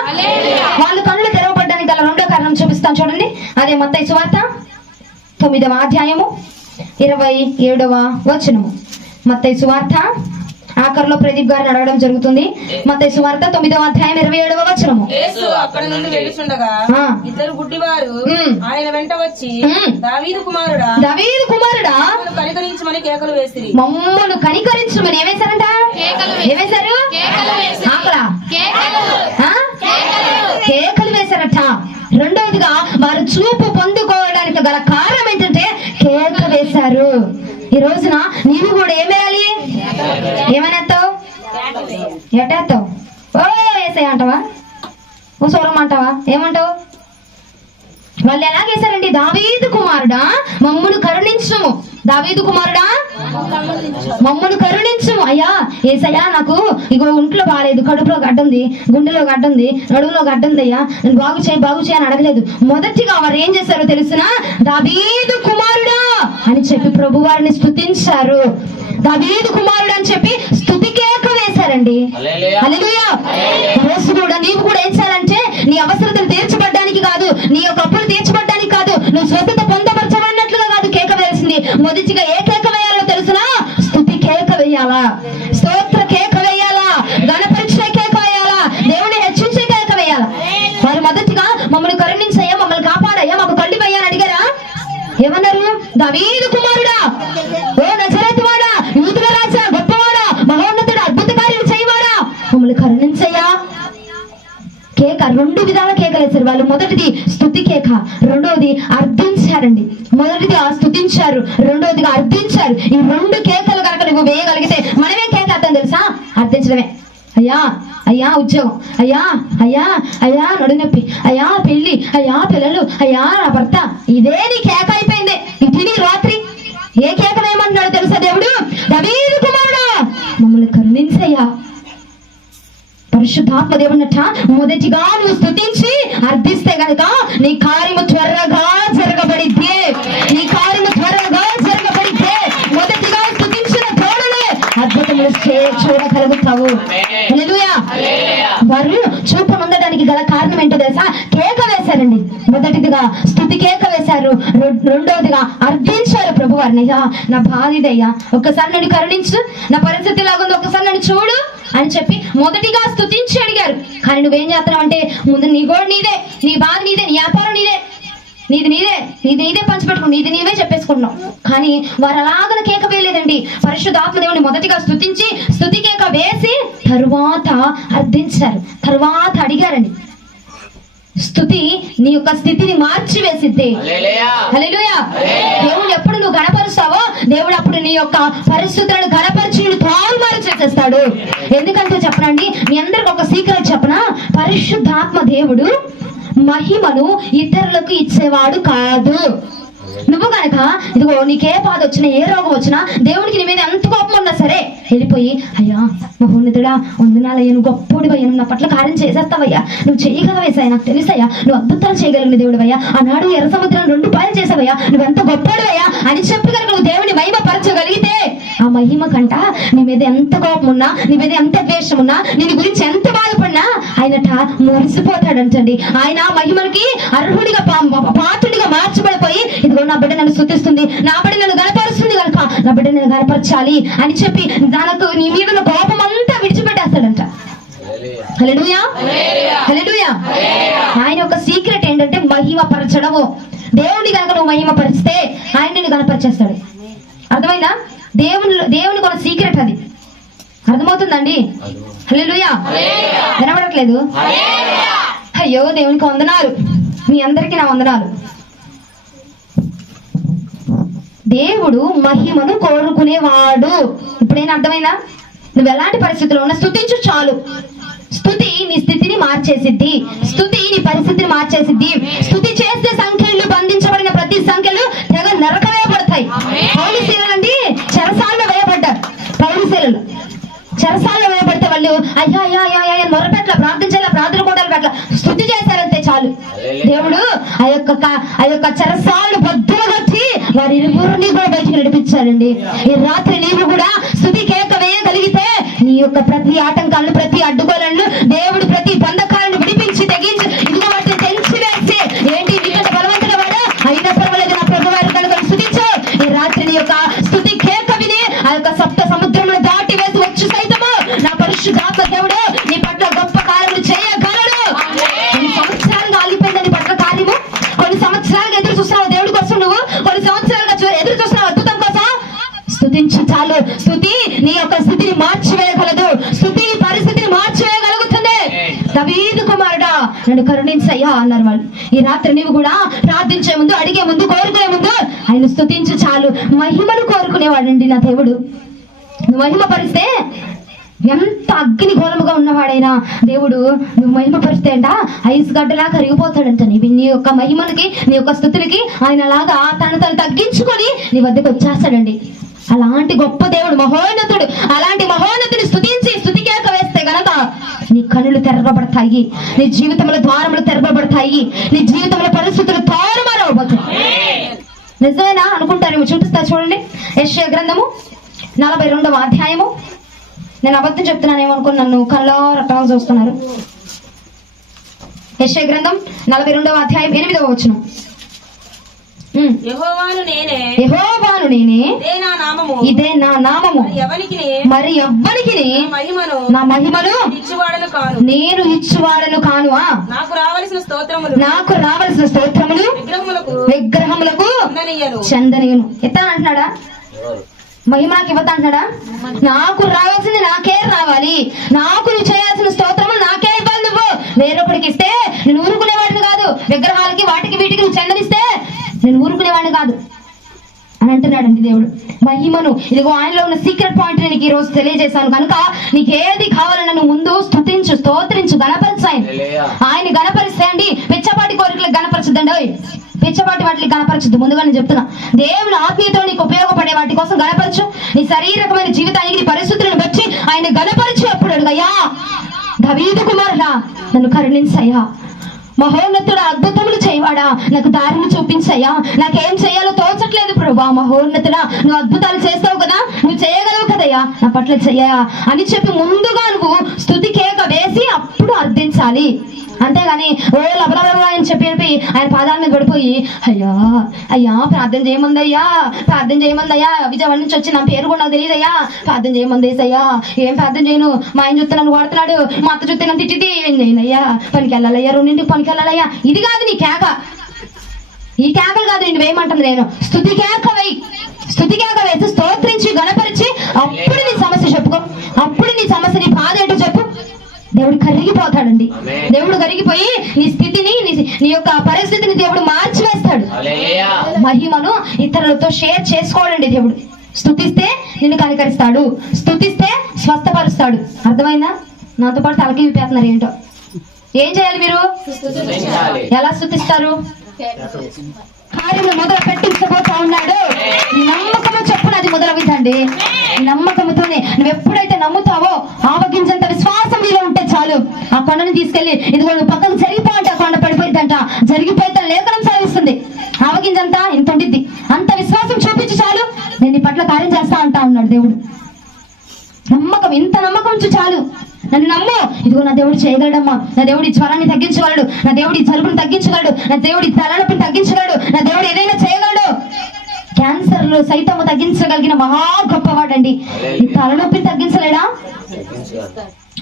వాళ్ళు కళ్ళు తెరవబడడానికి గల రెండో కారణం చూపిస్తాను చూడండి. అదే మత్తయి సువార్త 9వ అధ్యాయము 27వ వచనము. మత్తయి సువార్త ఆఖరిలో ప్రదీప్ గారిని అడగడం జరుగుతుంది. మత్తయి సువార్త 9వ అధ్యాయం 27వ వచనము. యేసు అక్కడి నుండి వెళ్ళుచుండగా ఇద్దరు గుడ్డివారు ఆయన వెంట వచ్చి, దావీదు కుమారుడా, దావీదు కుమారుడా, కనికరించమని కేకలు వేసిరి. మమ్మల్ని కనికరించమని ఏమేశారంట? ఏమేశారు? ఆకలా కేకలు వేశారట. రెండవదిగా వారు చూపు పొందుకోవడానికి గల కారణం ఏంటంటే కేక వేశారు. ఈ రోజున నీవు కూడా ఏమేయాలి? ఏమనేస్తావు? ఎట్టేస్తావు? ఓ వేసాయి అంటావా? ఓ స్వరం అంటావా? ఏమంటావు? వాళ్ళు ఎలాగేశారండి? దావీదు కుమారుడా మమ్మును కరుణించుము, దావీదు కుమారుడా మమ్మును కరుణించుము. అయ్యా ఏసయ్యా, నాకు ఇగో ఒంట్లో బాగాలేదు, కడుపులో గడ్డుంది, గుండెలో గడ్డుంది, నడుములో గడ్డుంది, అయ్యా నేను బాగు చేయి అని అడగలేదు. మొదటిగా వారు ఏం చేశారో తెలుసునా? దావీదు కుమారుడా అని చెప్పి ప్రభు వారిని స్తుతించారు. దావీదు కుమారుడు అని చెప్పి స్తుతి కేక వేశారండి. హల్లెలూయా. రోజు కూడా నీవు కూడా ఏం చేయాలంటే నీ అవసరతలు తీర్చబడ్డానికి కాదు, నీ యొక్క అప్పులు తీర్చబడ్డానికి కాదు, నువ్వు స్వస్థత పొందపరచబడినట్లుగా కాదు కేక వేయాల్సింది. మొదటిగా ఏ కేక వేయాలో తెలుసునా? స్తుతి కేక వేయాలా, స్తోత్ర కేక వేయాలా, గణపరిచే కేక వేయాలా, దేవుని హెచ్చించే కేక వేయాలా. వారు మొదటిగా ఏమన్నారు? దావీదు కుమారుడా, ఓ నజరేతువాడా, యూదుల రాజా, గొప్పవాడా, మహోన్నతుడా, అద్భుత కార్యాలు చేయవాడా, మమ్మల్ని కరుణించయ్యా. కేక, 2 విధాల కేకలేశారు వాళ్ళు. మొదటిది స్తుతి కేక, రెండవది అర్థించారండి. మొదటిది స్తుతించారు, రెండవదిగా అర్థించారు. ఈ 2 కేకలు కనుక నువ్వు వేయగలిగితే మనమేం కేక అర్థం తెలుసా? అర్థించడమే. అయ్యా అయ్యా ఉద్యోగం, అయ్యా అయ్యా అయ్యా నడునొప్పి, అయ్యా పెళ్లి, అయ్యా పిల్లలు, అయ్యా నా భర్త. ఇదే నీ కేక అయిపోయింది. ఇంటిని రాత్రి ఏ కేక వేయమంటున్నాడు తెలుసా దేవుడు? దావీదు కుమారుడా, మమ్మల్ని కరుణించయ్యా. పరిశుద్ధాత్మ దేవుడట మొదటిగా నువ్వు స్తుతించి అర్థిస్తే గనక నీ కార్యము త్వరగా జరగబడిద్దే. నీ కార్యము త్వరగా జరగబడిద్దే. మొదటిగా స్తుతించిన తోడలే అద్భుతములు చూడగలుగుతావు. హల్లెలూయా. వారు చూపు పొందడానికి గల కారణం ఏంటో తెలుసా? కేక వేశారండి. మొదటిదిగా స్తుతి కేక వేశారు, రెండవదిగా అర్థించారు ప్రభు వారిని. అయ్యా నా బాధ ఇదయ్యా, ఒక్కసారి నన్ను కరుణించు, నా పరిస్థితి లాగుంది, ఒక్కసారి నన్ను చూడు అని చెప్పి మొదటిగా స్తుతించి అడిగారు. కానీ నువ్వేం చేస్తున్నావు అంటే ముందు నీ గోడు నీదే, నీ బాధ నీదే, నీ వ్యాపారం నీదే, నీదే పంచిపెట్టుకుని నీది నీవే చెప్పేసుకుంటున్నావు. కానీ వారు అలాగన కేక వేయలేదండి. పరిశుద్ధాత్మ దేవుని మొదటిగా స్తుతించి స్తుతి కేక వేసి తరువాత అర్థించారు, తరువాత అడిగారండి. స్తుతి నీ యొక్క స్థితిని మార్చి వేసిద్ది. హల్లెలూయా. దేవుడు ఎప్పుడు నువ్వు గణపరుస్తావో దేవుడు అప్పుడు నీ యొక్క పరిస్థితులను గణపరిచి తారుమారు చేసేస్తాడు. ఎందుకంటే చెప్పనండి, మీ అందరికి ఒక సీక్రెట్ చెప్పనా? పరిశుద్ధాత్మ దేవుడు మహిమను ఇతరులకు ఇచ్చేవాడు కాదు. నువ్వు కనుక ఇదిగో నీకే బాధ వచ్చినా, ఏ రోగం వచ్చినా, దేవుడికి నీ మీద ఎంత కోపం ఉన్నా సరే వెళ్ళిపోయి, అయ్యా మహోన్నతుడా వందనాలయ్యా, నువ్వు గొప్పోడివయ్యా, నువ్వు నా పట్ల కార్యం చేసేస్తావయ్యా, నువ్వు చేయగలవేసయ్యా, నాకు తెలుసయ్యా, నువ్వు అద్భుతాలు చేయగలిగిన దేవుడివయ్యా, ఆనాడు ఎర్ర సముద్రాన్ని 2 పాయలు చేసావయ్యా, నువ్వెంత గొప్పోడివయ్యా అని చెప్పి కనుక నువ్వు దేవుని మహిమ పరచగలిగితే ఆ మహిమ కంట నీ మీద ఎంత కోపం ఉన్నా, నీ మీద ఎంత ద్వేషం ఉన్నా, నీ గురించి ఎంత బాధపడినా ఆయనట మురిసిపోతాడంటండి. ఆయన మహిమకి అర్హుడిగా పాత్రుడిగా మార్చబడిపోయి, ఇదిగో నా బిడ్డ నన్ను స్తుతిస్తుంది, నా బిడ్డ నన్ను గణపరుస్తుంది కనుక నా బిడ్డ నన్ను గణపరచాలి అని చెప్పి దానికి నీ మీద ఉన్న కోపం అంతా విడిచిపెట్టేస్తాడంట. హల్లెలూయా. హల్లెలూయా. ఆయన యొక్క సీక్రెట్ ఏంటంటే మహిమ పరచడము. దేవుని కనుక నువ్వు మహిమ పరిస్తే ఆయన నిన్ను గణపరిచేస్తాడు. అర్థమైందా? దేవుని కొన్న సీక్రెట్ అది. అర్థమవుతుందండి? హల్లెలూయా. వినబడట్లేదు? అయ్యో దేవునికి వందనాలు. మీ అందరికీ నా వందనాలు. దేవుడు మహిమను కోరుకునేవాడు. ఇప్పుడేనా అర్థమైందా? నువ్వు ఎలాంటి పరిస్థితుల్లో ఉన్నా స్తుతించు చాలు. స్తుతి నీ స్థితిని మార్చేసిద్ది, స్తుతి నీ పరిస్థితిని మార్చేసిద్ది. స్తుతి చేస్తే సంఖ్యలు బంధించబడిన ప్రతి సంఖ్యలు తెగ నరక వేయబడతాయి. పౌలుశీలండి చెరసాలలో వేయబడ్డారు. పౌలుశీలలు చెరసాలలో వేయబడితే వాళ్ళు అయ్యా అయ్యా అయ్యా అయ్యా మొరపెట్ల, ప్రార్థించాల, ప్రార్థన కోటాలు పెట్టల, స్తుతి చేశారంతే చాలు. దేవుడు ఆ యొక్క చెరసాలను బద్దలు కట్టి వారి ఇరువురిని కూడా బయటికి నడిపించారండి. ఈ రాత్రి నీవు కూడా స్తుతి కేక వేయగలిగితే నీ యొక్క ప్రతి ఆటంకాలను, ప్రతి అడ్డుగోలను దేవుడు ప్రతి బంధకాలను విడిపించి తెగించి ఇదిగో వాటిని తెంచి వేసి, ఏంటి నీకంటే బలవంతుల వాడు అయినా పర్వాలేదు నా ప్రభు వారి కనుక స్తుతించు. ఈ రాత్రి నీ యొక్క స్తుతి కేక విని ఆ యొక్క సప్త సముద్రమును దాటి వేసి వచ్చి సైతము నా పరిశుద్ధాత్మ దేవుడు నీ పట్ల గొప్ప కార్యములు చేయగలడు. కొన్ని సంవత్సరాలుగా ఆగిపోయింది నీ పట్ల కార్యము. కొన్ని సంవత్సరాలుగా ఎదురు చూస్తున్నావు దేవుడి కోసం, నువ్వు కొన్ని సంవత్సరాలుగా ఎదురు చూస్తున్నావు అద్భుతం కోసం. స్తుతించు చాలు. స్తుతి నీ యొక్క స్థితిని మార్చివేయగలదు. స్తుతి నీ పరిస్థితిని మార్చివేయగలుగుతుంది. దావీదు కుమారుడా నన్ను కరుణించయ్యా అన్నారు వాళ్ళు. ఈ రాత్రి నీవు కూడా ప్రార్థించే ముందు, అడిగే ముందు, కోరుకునే ముందు ఆయన స్తుతించు చాలు. మహిమను కోరుకునేవాడండి నా దేవుడు. నువ్వు మహిమ పరిస్తే ఎంత అగ్ని గోళముగా ఉన్నవాడైనా దేవుడు నువ్వు మహిమ పరిస్తే అంట ఐస్ గడ్డలా కరిగిపోతాడంట. నీ యొక్క మహిమలకి, నీ యొక్క స్థుతులకి ఆయన అలాగా తను తగ్గించుకొని నీ వద్దకు వచ్చేస్తాడండి. అలాంటి గొప్ప దేవుడు, మహోన్నతుడు. అలాంటి మహోన్నతుని స్తుతించి స్తుతి కేక వేస్తే గనక నీ కన్నులు తెరవబడతాయి, నీ జీవితంలో ద్వారములు తెరవబడతాయి, నీ జీవితంలో పరిస్థితులు తారుమారవబోతాయి. నిజమేనా అనుకుంటారేమో. చూపిస్తా చూడండి. యెషయా గ్రంథము 42వ అధ్యాయము. నేను అబద్ధం చెప్తున్నానేమనుకుని నన్ను కళ్ళారా చూస్తున్నారు. యెషయా గ్రంథం 42వ అధ్యాయం 8వ వచనం. యెహోవాను నేనే, ఇదే నా నామము, మరి ఎవ్వనికి నా మహిమను నేను ఇచ్చువాడను కాను. నాకు రావలసిన స్తోత్రములు విగ్రహములకు చెందనియను. ఎత్తాను అంటున్నాడా? మహిమ నాకు ఇవ్వద్దు అంటున్నాడా? నాకు రావాల్సింది నాకే రావాలి. నాకు నువ్వు చేయాల్సిన స్తోత్రము నాకే ఇవ్వాలి. నువ్వు వేరొకడికి ఇస్తే నేను ఊరుకునేవాడిని కాదు. విగ్రహాలకి వాటికి వీటికి నువ్వు చెందనిస్తే నేను ఊరుకునేవాడిని కాదు అని అంటున్నాడండి దేవుడు. మహిమను ఇదిగో ఆయనలో ఉన్న సీక్రెట్ పాయింట్ నేను ఈ రోజు తెలియజేశాను కనుక నీకు ఏది కావాలన్నా నువ్వు ముందు స్తుతించు, స్తోత్రించు, గణపరచు. ఆయన గణపరిస్తే అండి పిచ్చపాటి కోరికలకు గణపరచదండి. పిచ్చపాటి వాటికి గణపరచద్దు. ముందుగా నేను చెప్తున్నా, దేవుని ఆత్మీయతో నీకు ఉపయోగపడే వాటి కోసం గణపరచు. నీ శారీరకమైన జీవితానికి నీ పరిస్థితులను బట్టి ఆయన గణపరచు. అప్పుడు అడుగయ్యా, దావీదు కుమారుడా నన్ను కరుణించయ్యా, మహోన్నతుడు అద్భుతములు చేయవాడా నాకు దారిని చూపించయ్యా, నాకేం చేయాలో తోచట్లేదు ప్రభువా. మహోన్నతుడా నువ్వు అద్భుతాలు చేస్తావు కదా, నువ్వు చేయగలవు కదయ్యా, నా పట్ల చెయ్యా అని చెప్పి ముందుగా నువ్వు స్తుతి కేక వేసి అప్పుడు అర్థించాలి. అంతేగాని ఓ లబలబలా అని చెప్పి ఆయన పాదాల మీద పడిపోయి అయ్యా అయ్యా ప్రార్థన చేయమందయ్యా, ప్రార్థన చేయమందయ్యా, విజయవాడ నుంచి వచ్చి నా పేరు కూడా నాకు తెలియదయ్యా, ప్రార్థన చేయమందేసయ్యా, ఏం ప్రార్థన చేయను, మా ఆయన చూస్తే నన్ను కొడుతున్నాడు, మా అత్త చూస్తే నన్ను తిట్టి ఏం చేయనయ్యా, పనికి వెళ్ళాలయ్యా, రెండింటికి పనికి వెళ్ళాలయ్యా. ఇది కాదు నీ కేక. ఈ కేకలు కాదు నేను వేయమంటుంది. నేను స్తుతి కేక వేయి. స్తుతి కేక వేసి స్తోత్రించి గణపరిచి అప్పుడు నీ సమస్య చెప్పుకో. అప్పుడు నీ సమస్య, నీ బాధ ఏంటో చెప్పు. దేవుడు కరిగిపోతాడండి. దేవుడు కరిగిపోయి నీ స్థితిని, నీ యొక్క పరిస్థితిని దేవుడు మార్చివేస్తాడు. మహిమను ఇతరులతో షేర్ చేసుకోవాలండి దేవుడు. స్తుతిస్తే నిన్ను కనికరిస్తాడు, స్తుతిస్తే స్వస్థపరుస్తాడు. అర్థమైందా? నాతో పాటు తలకి విప్పేస్తున్నారు ఏంటో. ఏం చేయాలి మీరు? ఎలా స్తుతిస్తారు? కార్యము మొదలు పెట్టించబోతా ఉన్నాడు. నమ్మకము చెప్పున అది మొదలవుతండి. నమ్మకముతోనే నువ్వు ఎప్పుడైతే నమ్ముతావో ఆవగించంత విశ్వాసం నీలో ఉంటే చాలు. ఆ కొండని తీసుకెళ్లి ఇదిగో నువ్వు పక్కకు జరిగిపో అంటే ఆ కొండ పడిపోయిందంట. జరిగిపోయితే లేఖనం సాధిస్తుంది. ఆవగించంతా ఇంత ఉండిద్ది. అంత విశ్వాసం చూపించి చాలు, నేను నీ పట్ల కార్యం చేస్తా అంటా ఉన్నాడు దేవుడు. నమ్మకం, ఇంత నమ్మకం ఉంచు చాలు. నన్ను నమ్ము, ఇదిగో నా దేవుడు చేయగలడమ్మా, నా దేవుడి జ్వరాన్ని తగ్గించగలడు, నా దేవుడి జలుబుని తగ్గించగలడు, నా దేవుడి తలనొప్పిని తగ్గించగలడు, నా దేవుడు ఏదైనా చేయగలడు. క్యాన్సర్ లో సైతం తగ్గించగలిగిన మహా గొప్పవాడండి. ఈ తలనొప్పిని తగ్గించలేడా?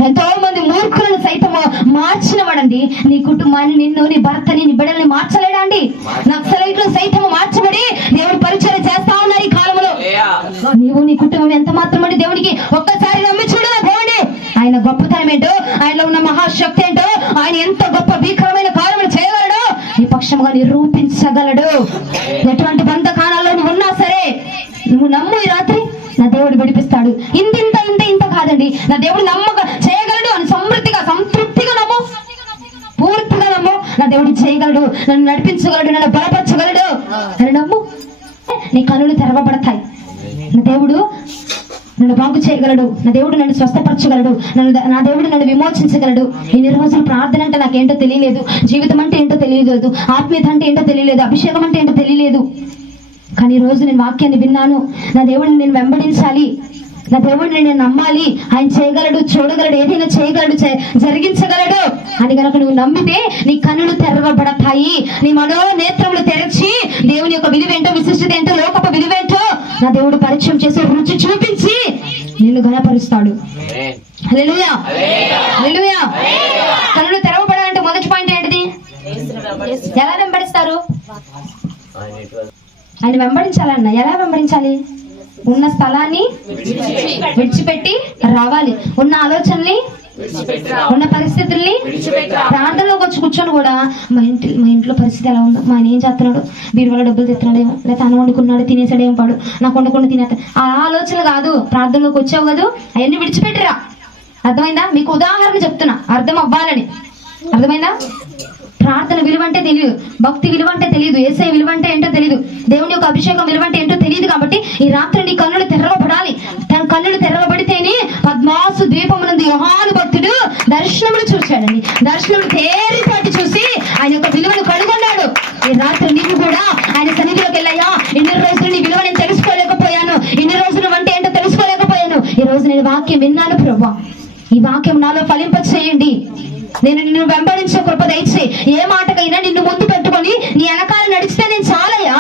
ఎంతో మంది మూర్ఖులను సైతం మార్చిన వాడండి. నీ కుటుంబాన్ని, నిన్ను, నీ భర్తని, నీ బిడ్డల్ని మార్చలేడా అండి? నక్సలైట్లు సైతం మార్చబడి దేవుడు పరిచయం చేస్తా ఉన్నారు ఈ కాలంలో. నీవు నీ కుటుంబం ఎంత మాత్రం అండి దేవునికి ఒక్కసారి నమ్మి చూడ దేవుడి ఆయన గొప్పతనం ఏంటో, ఆయనలో ఉన్న మహాశక్తి ఏంటో, ఆయన ఎంత గొప్ప భీకరమైన కార్యములు చేయగలడు, నీ పక్షముగా నిరూపించగలడు. ఎటువంటి బంధకానాల్లో నువ్వు ఉన్నా సరే నువ్వు నమ్ము. ఈ రాత్రి నా దేవుడు విడిపిస్తాడు. ఇంత ఇంత ఇంత ఇంత కాదండి, నా దేవుడు నమ్మక చేయగలడు అని సమృద్ధిగా సంతృప్తిగా నమ్ము, పూర్తిగా నమ్ము. నా దేవుడు చేయగలడు, నన్ను నడిపించగలడు, నన్ను బలపరచగలడు అని నమ్ము. నీ కనులు తెరవబడతాయి. నా దేవుడు నన్ను బాగు చేయగలడు, నా దేవుడు నన్ను స్వస్థపరచగలడు, నా దేవుడు నన్ను విమోచించగలడు. ఇన్ని రోజులు ప్రార్థన అంటే నాకేంటో తెలియలేదు, జీవితం అంటే ఏంటో తెలియలేదు, ఆత్మీయత అంటే ఏంటో తెలియలేదు, అభిషేకం అంటే ఏంటో తెలియలేదు. కానీ ఈ రోజు నేను వాక్యాన్ని విన్నాను. నా దేవుడిని నేను వెంబడించాలి, నా దేవుడిని నేను నమ్మాలి. ఆయన చేయగలడు, చూడగలడు, ఏదైనా చేయగలడు, జరిగించగలడు అని కనుక నువ్వు నమ్మితే నీ కన్నులు తెరవబడతాయి. నీ మనోనేత్రములు తెరచి దేవుని యొక్క విలువేంటో, విశిష్టత ఏంటో, లోకపు విలువేంటో నా దేవుడు పరిచయం చేసి రుచి చూపించి నిన్ను ఘనపరుస్తాడు. హల్లెలూయా, హల్లెలూయా. కన్నులు తెరవబడాలంటే మొదటి పాయింట్ ఏంటిది? ఎలా వెంబడిస్తారు? ఆయన వెంబడించాలన్న. ఎలా వెంబడించాలి? ఉన్న స్థలాన్ని విడిచిపెట్టి రావాలి. ఉన్న ఆలోచనల్ని, ఉన్న పరిస్థితుల్ని, ప్రాంతంలోకి వచ్చి కూర్చొని కూడా మా ఇంట్లో పరిస్థితి ఎలా ఉందో, మా ఆయన ఏం చేస్తున్నాడు, బీరువాలో డబ్బులు తెస్తున్నాడేమో, లేకపోతే అన్నం వండుకున్నాడు తినేసాడేమో, పాడు నాకు వండుకుండా తినేస్తా, ఆ ఆలోచనలు కాదు. ప్రార్థనలోకి వచ్చావు కదా, అవన్నీ విడిచిపెట్టిరా. అర్థమైందా? మీకు ఉదాహరణ చెప్తున్నా, అర్థం అవ్వాలని. అర్థమైందా? ప్రార్థన విలువ అంటే తెలియదు, భక్తి విలువ అంటే తెలియదు, యేసయ్య విలువ అంటే ఏంటో తెలియదు, దేవుని యొక్క అభిషేకం విలువ అంటే ఏంటో తెలియదు. కాబట్టి ఈ రాత్రి నీ కన్నులు తెరవబడాలి. తన కన్నులు తెరవబడితేనే పద్మాసు ద్వీపమునందు యోహాను భక్తుడు దర్శనములు చూశాడండి. దర్శనములు తేలిపాటి చూసి ఆయన యొక్క విలువను కనుగొన్నాడు. ఈ రాత్రి నీవు కూడా ఆయన సన్నిధిలోకి వెళ్ళాయా, ఇన్ని రోజులు నీ విలువ నేను తెలుసుకోలేకపోయాను, ఇన్ని రోజులు అంటే ఏంటో తెలుసుకోలేకపోయాను, ఈ రోజు నేను వాక్యం విన్నాను ప్రభువా, ఈ వాక్యం నాలో ఫలింప చేయండి, నేను నిన్ను వెంబడించే కృప దయచేయి. ఏ మాటకైనా నిన్ను ముందు పెట్టుకొని నీ వెనకాల నడిస్తే నేను చాలయ్యా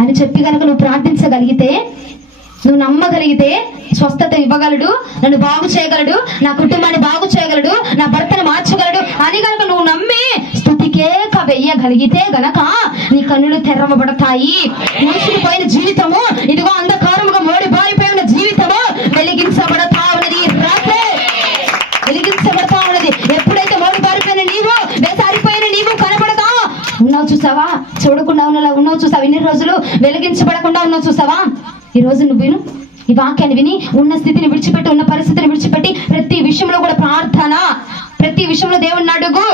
అని చెప్పి కనుక నువ్వు ప్రార్థించగలిగితే, నువ్వు నమ్మగలిగితే స్వస్థత ఇవ్వగలడు, నన్ను బాగు చేయగలడు, నా కుటుంబాన్ని బాగు చేయగలడు, నా భర్తను మార్చగలడు అని కనుక నువ్వు నమ్మి స్తుతికేక వెయ్యగలిగితే గనక నీ కన్నులు తెరవబడతాయి. మూసుకుపోయిన జీవితము, ఇదిగో అంధకారముగా మోడిబారిపోయిన జీవితము వెలిగించబడతా ఉన్నది. రాత్రే వెలిగించబడతా ఉన్నది. ఎప్పుడైతే మోడిబారిపోయిన నీవు, వేసారిపోయిన నీవు కనబడతా ఉన్నావు చూసావా, చూడకుండా ఉన్నావు చూసావా, ఇన్ని రోజులు వెలిగించబడకుండా ఉన్నావు చూసావా. ఈ రోజు నువ్వు విను, ఈ వాక్యాన్ని విని ఉన్న స్థితిని విడిచిపెట్టి, ఉన్న పరిస్థితిని విడిచిపెట్టి ప్రతి విషయంలో కూడా ప్రార్థన, ప్రతి విషయంలో దేవుణ్ణి అడుగు.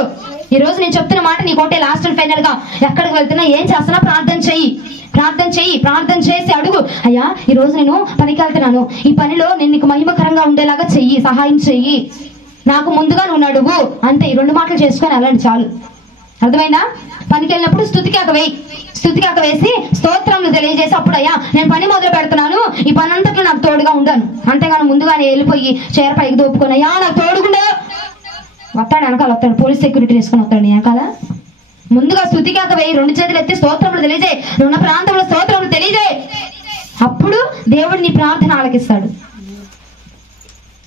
ఈ రోజు నేను చెప్తున్న మాట నీకోటే లాస్ట్ అండ్ ఫైనల్ గా, ఎక్కడికి వెళ్తున్నా, ఏం చేస్తున్నా, ప్రార్థన చెయ్యి, ప్రార్థన చెయ్యి, ప్రార్థన చేసి అడుగు. అయ్యా ఈ రోజు నేను పనికి వెళ్తున్నాను, ఈ పనిలో నేను నీకు మహిమకరంగా ఉండేలాగా చెయ్యి, సహాయం చెయ్యి, నాకు ముందుగా నువ్వు నడువు. అంతే, ఈ 2 మాటలు చేసుకొని అలాంటి చాలు. అర్థమైందా? పనికి వెళ్ళినప్పుడు స్తుతికేక వేయి, స్తుతికేక వేసి స్తోత్రంను తెలియజేసి, అప్పుడు అయ్యా నేను పని మొదలు పెడుతున్నాను, ఈ పని అంతట్లో నాకు తోడుగా ఉండాను. అంతేగాని ముందుగానే వెళ్ళిపోయి చీర పైకి దోపుకొని అయ్యా నాకు తోడుగుండు వస్తాడు, వెనకాల వస్తాడు, పోలీస్ సెక్యూరిటీ వేసుకొని వస్తాడు వెనకాల. ముందుగా స్తుతికేక వేయి, 2 చేతులు ఎత్తి స్తోత్రములు తెలియజేయి, ఉన్న ప్రాంతంలో స్తోత్రములు తెలియజేయి. అప్పుడు దేవుడు నీ ప్రార్థన ఆలకిస్తాడు.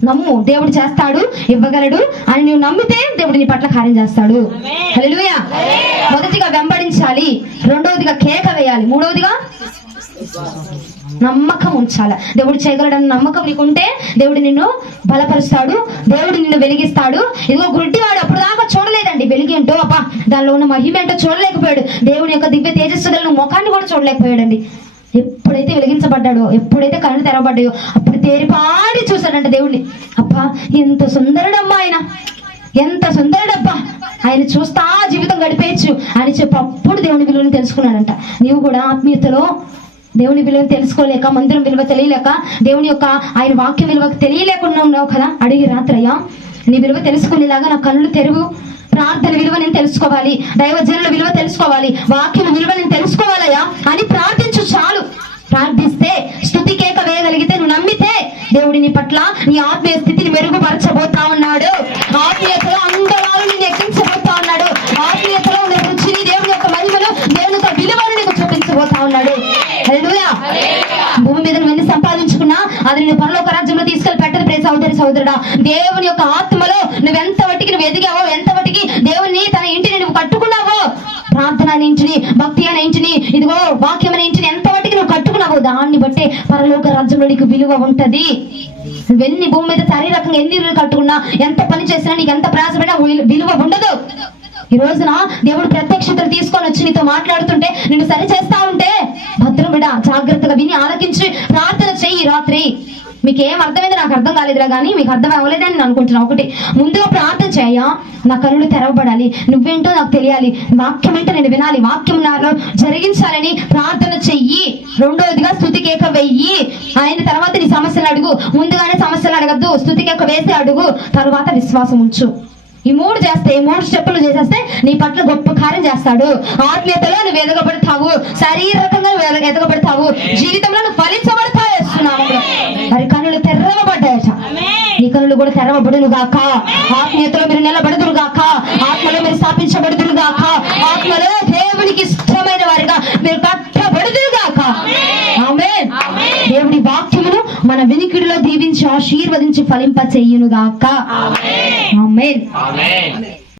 నమ్ము, దేవుడు చేస్తాడు, ఇవ్వగలడు అని నువ్వు నమ్మితే దేవుడు నీ పట్ల కార్యం చేస్తాడు. హల్లెలూయా. మొదటిగా వెంబడించాలి, రెండవదిగా కేక వేయాలి, మూడవదిగా నమ్మకం ఉంచాలి. దేవుడు చేయగలడని నమ్మకం నీకుంటే దేవుడు నిన్ను బలపరుస్తాడు, దేవుడు నిన్ను వెలిగిస్తాడు. ఇదిగో గుడ్డివాడు అప్పుడు దాకా చూడలేదండి వెలిగి ఏంటో, అబ్బా దానిలో ఉన్న మహిమ ఏంటో చూడలేకపోయాడు. దేవుని యొక్క దివ్య తేజస్సు గల ముఖాన్ని కూడా చూడలేకపోయాడండి. ఎప్పుడైతే వెలిగించబడ్డాడో, ఎప్పుడైతే కళ్ళు తెరవబడ్డాయో, అప్పుడు తేరిపాడి చూశాడంట దేవుడిని. అబ్బా ఎంత సుందరుడమ్మా ఆయన, ఎంత సుందరుడబ్బా, ఆయన చూస్తా జీవితం గడిపేయచ్చు అని చెప్పి అప్పుడు దేవుని విలువను తెలుసుకున్నాడంట. నీవు కూడా ఆత్మీయతలో దేవుని విలువను తెలుసుకోలేక, మందిరం విలువ తెలియలేక, దేవుని యొక్క ఆయన వాక్య విలువ తెలియలేకుండా ఉన్నావు కదా. అడిగి రాత్రయ్యా నీ విలువ తెలుసుకునేలాగా నా కళ్ళు తెరువు, ప్రార్థన విలువ నేను తెలుసుకోవాలి, దైవజనుల విలువ తెలుసుకోవాలి, వాక్యం విలువ నేను తెలుసుకోవాలయ్యా అని ప్రార్థించు చాలు. ప్రార్థిస్తే, స్తుతికేక వేయగలిగితే, నువ్వు నమ్మితే దేవుడి నీ పట్ల నీ ఆత్మీయ స్థితిని మెరుగుపరచబోతా ఉన్నాడు. ఆత్మీయతలో అందరాలు నేను ఎక్కించబోతా ఉన్నాడు. ఆత్మీయతలో ఉన్న రుచిని, దేవుని యొక్క మహిమను, దేవుని యొక్క విలువను నీకు చూపించబోతా ఉన్నాడు. హల్లెలూయా. భూమి మీద నువ్వు ఎన్ని సంపాదించుకున్నా అది నేను పరలోక రాజ్యంలో తీసుకెళ్లి పెట్టదు. ప్రియ సహోదరి సహోదరుడా, దేవుని యొక్క ఆత్మలో నువ్వెంత వట్టికి నువ్వు ఎదిగావో, ఎంత వట్టికి దేవుని తన ఇంటిని నువ్వు కట్టుకున్నావో, ప్రార్థన అనే ఇంటిని, భక్తి అనే ఇంటిని, ఇదిగో వాక్యం అనే ఇంటిని ఎంత వట్టికి నువ్వు కట్టుకున్నావో దాన్ని బట్టే పరలోక రాజ్యంలో నీకు విలువ ఉంటది. నువ్వెన్ని భూమి మీద శారీరకంగా ఎన్ని ఇల్లు కట్టుకున్నా, ఎంత పని చేసినా, నీకు ఎంత ప్రయాసపడినా విలువ ఉండదు. ఈ రోజున దేవుడు ప్రత్యక్షతలు తీసుకొని వచ్చి నీతో మాట్లాడుతుంటే, నిన్ను సరి చేస్తా ఉంటే భద్రం బిడ్డ, జాగ్రత్తగా విని ఆలకించి ప్రార్థన చెయ్యి. రాత్రి మీకు ఏం అర్థమైంది నాకు అర్థం కాలేదురా, కానీ మీకు అర్థం అవ్వలేదని నేను అనుకుంటున్నా. ఒకటి, ముందుగా ప్రార్థన చేయ, నా కన్నులు తెరవబడాలి, నువ్వేంటో నాకు తెలియాలి, వాక్యం ఏంటో నేను వినాలి, వాక్యం నాలో జరిగించాలని ప్రార్థన చెయ్యి. రెండోదిగా స్తుతికేక వెయ్యి. ఆయన తర్వాత నీ సమస్యలు అడుగు. ముందుగానే సమస్యలు అడగద్దు, స్తుతికేక వేసి అడుగు, తర్వాత విశ్వాసం ఉంచు. ఈ 3 చేస్తే, ఈ 3 స్టెప్పులు చేసేస్తే నీ పట్ల గొప్ప కార్యం చేస్తాడు. ఆత్మీయతలో నువ్వు ఎదగబడతావు, శారీరకంగా నువ్వు ఎదగబడతావు, జీవితంలో నువ్వు ఫలించబడతావు. మరి కన్నులు తెరవబడ్డాయట, నీ కన్నులు కూడా తెరవబడును గాక. ఆత్మీయతలో మీరు నిలబడుదురు గాక, ఆత్మలో మీరు స్థాపించబడుదురు గాక, ఆత్మలో దేవునికి ఇష్టమైన వారిగా మీరు కట్టబడుదురు గాక. ఆమేన్. దేవుడి వాక్యమును మన వినికిడిలో దీవించి ఆశీర్వదించి ఫలింప చెయ్యును గాక. ఆమేన్.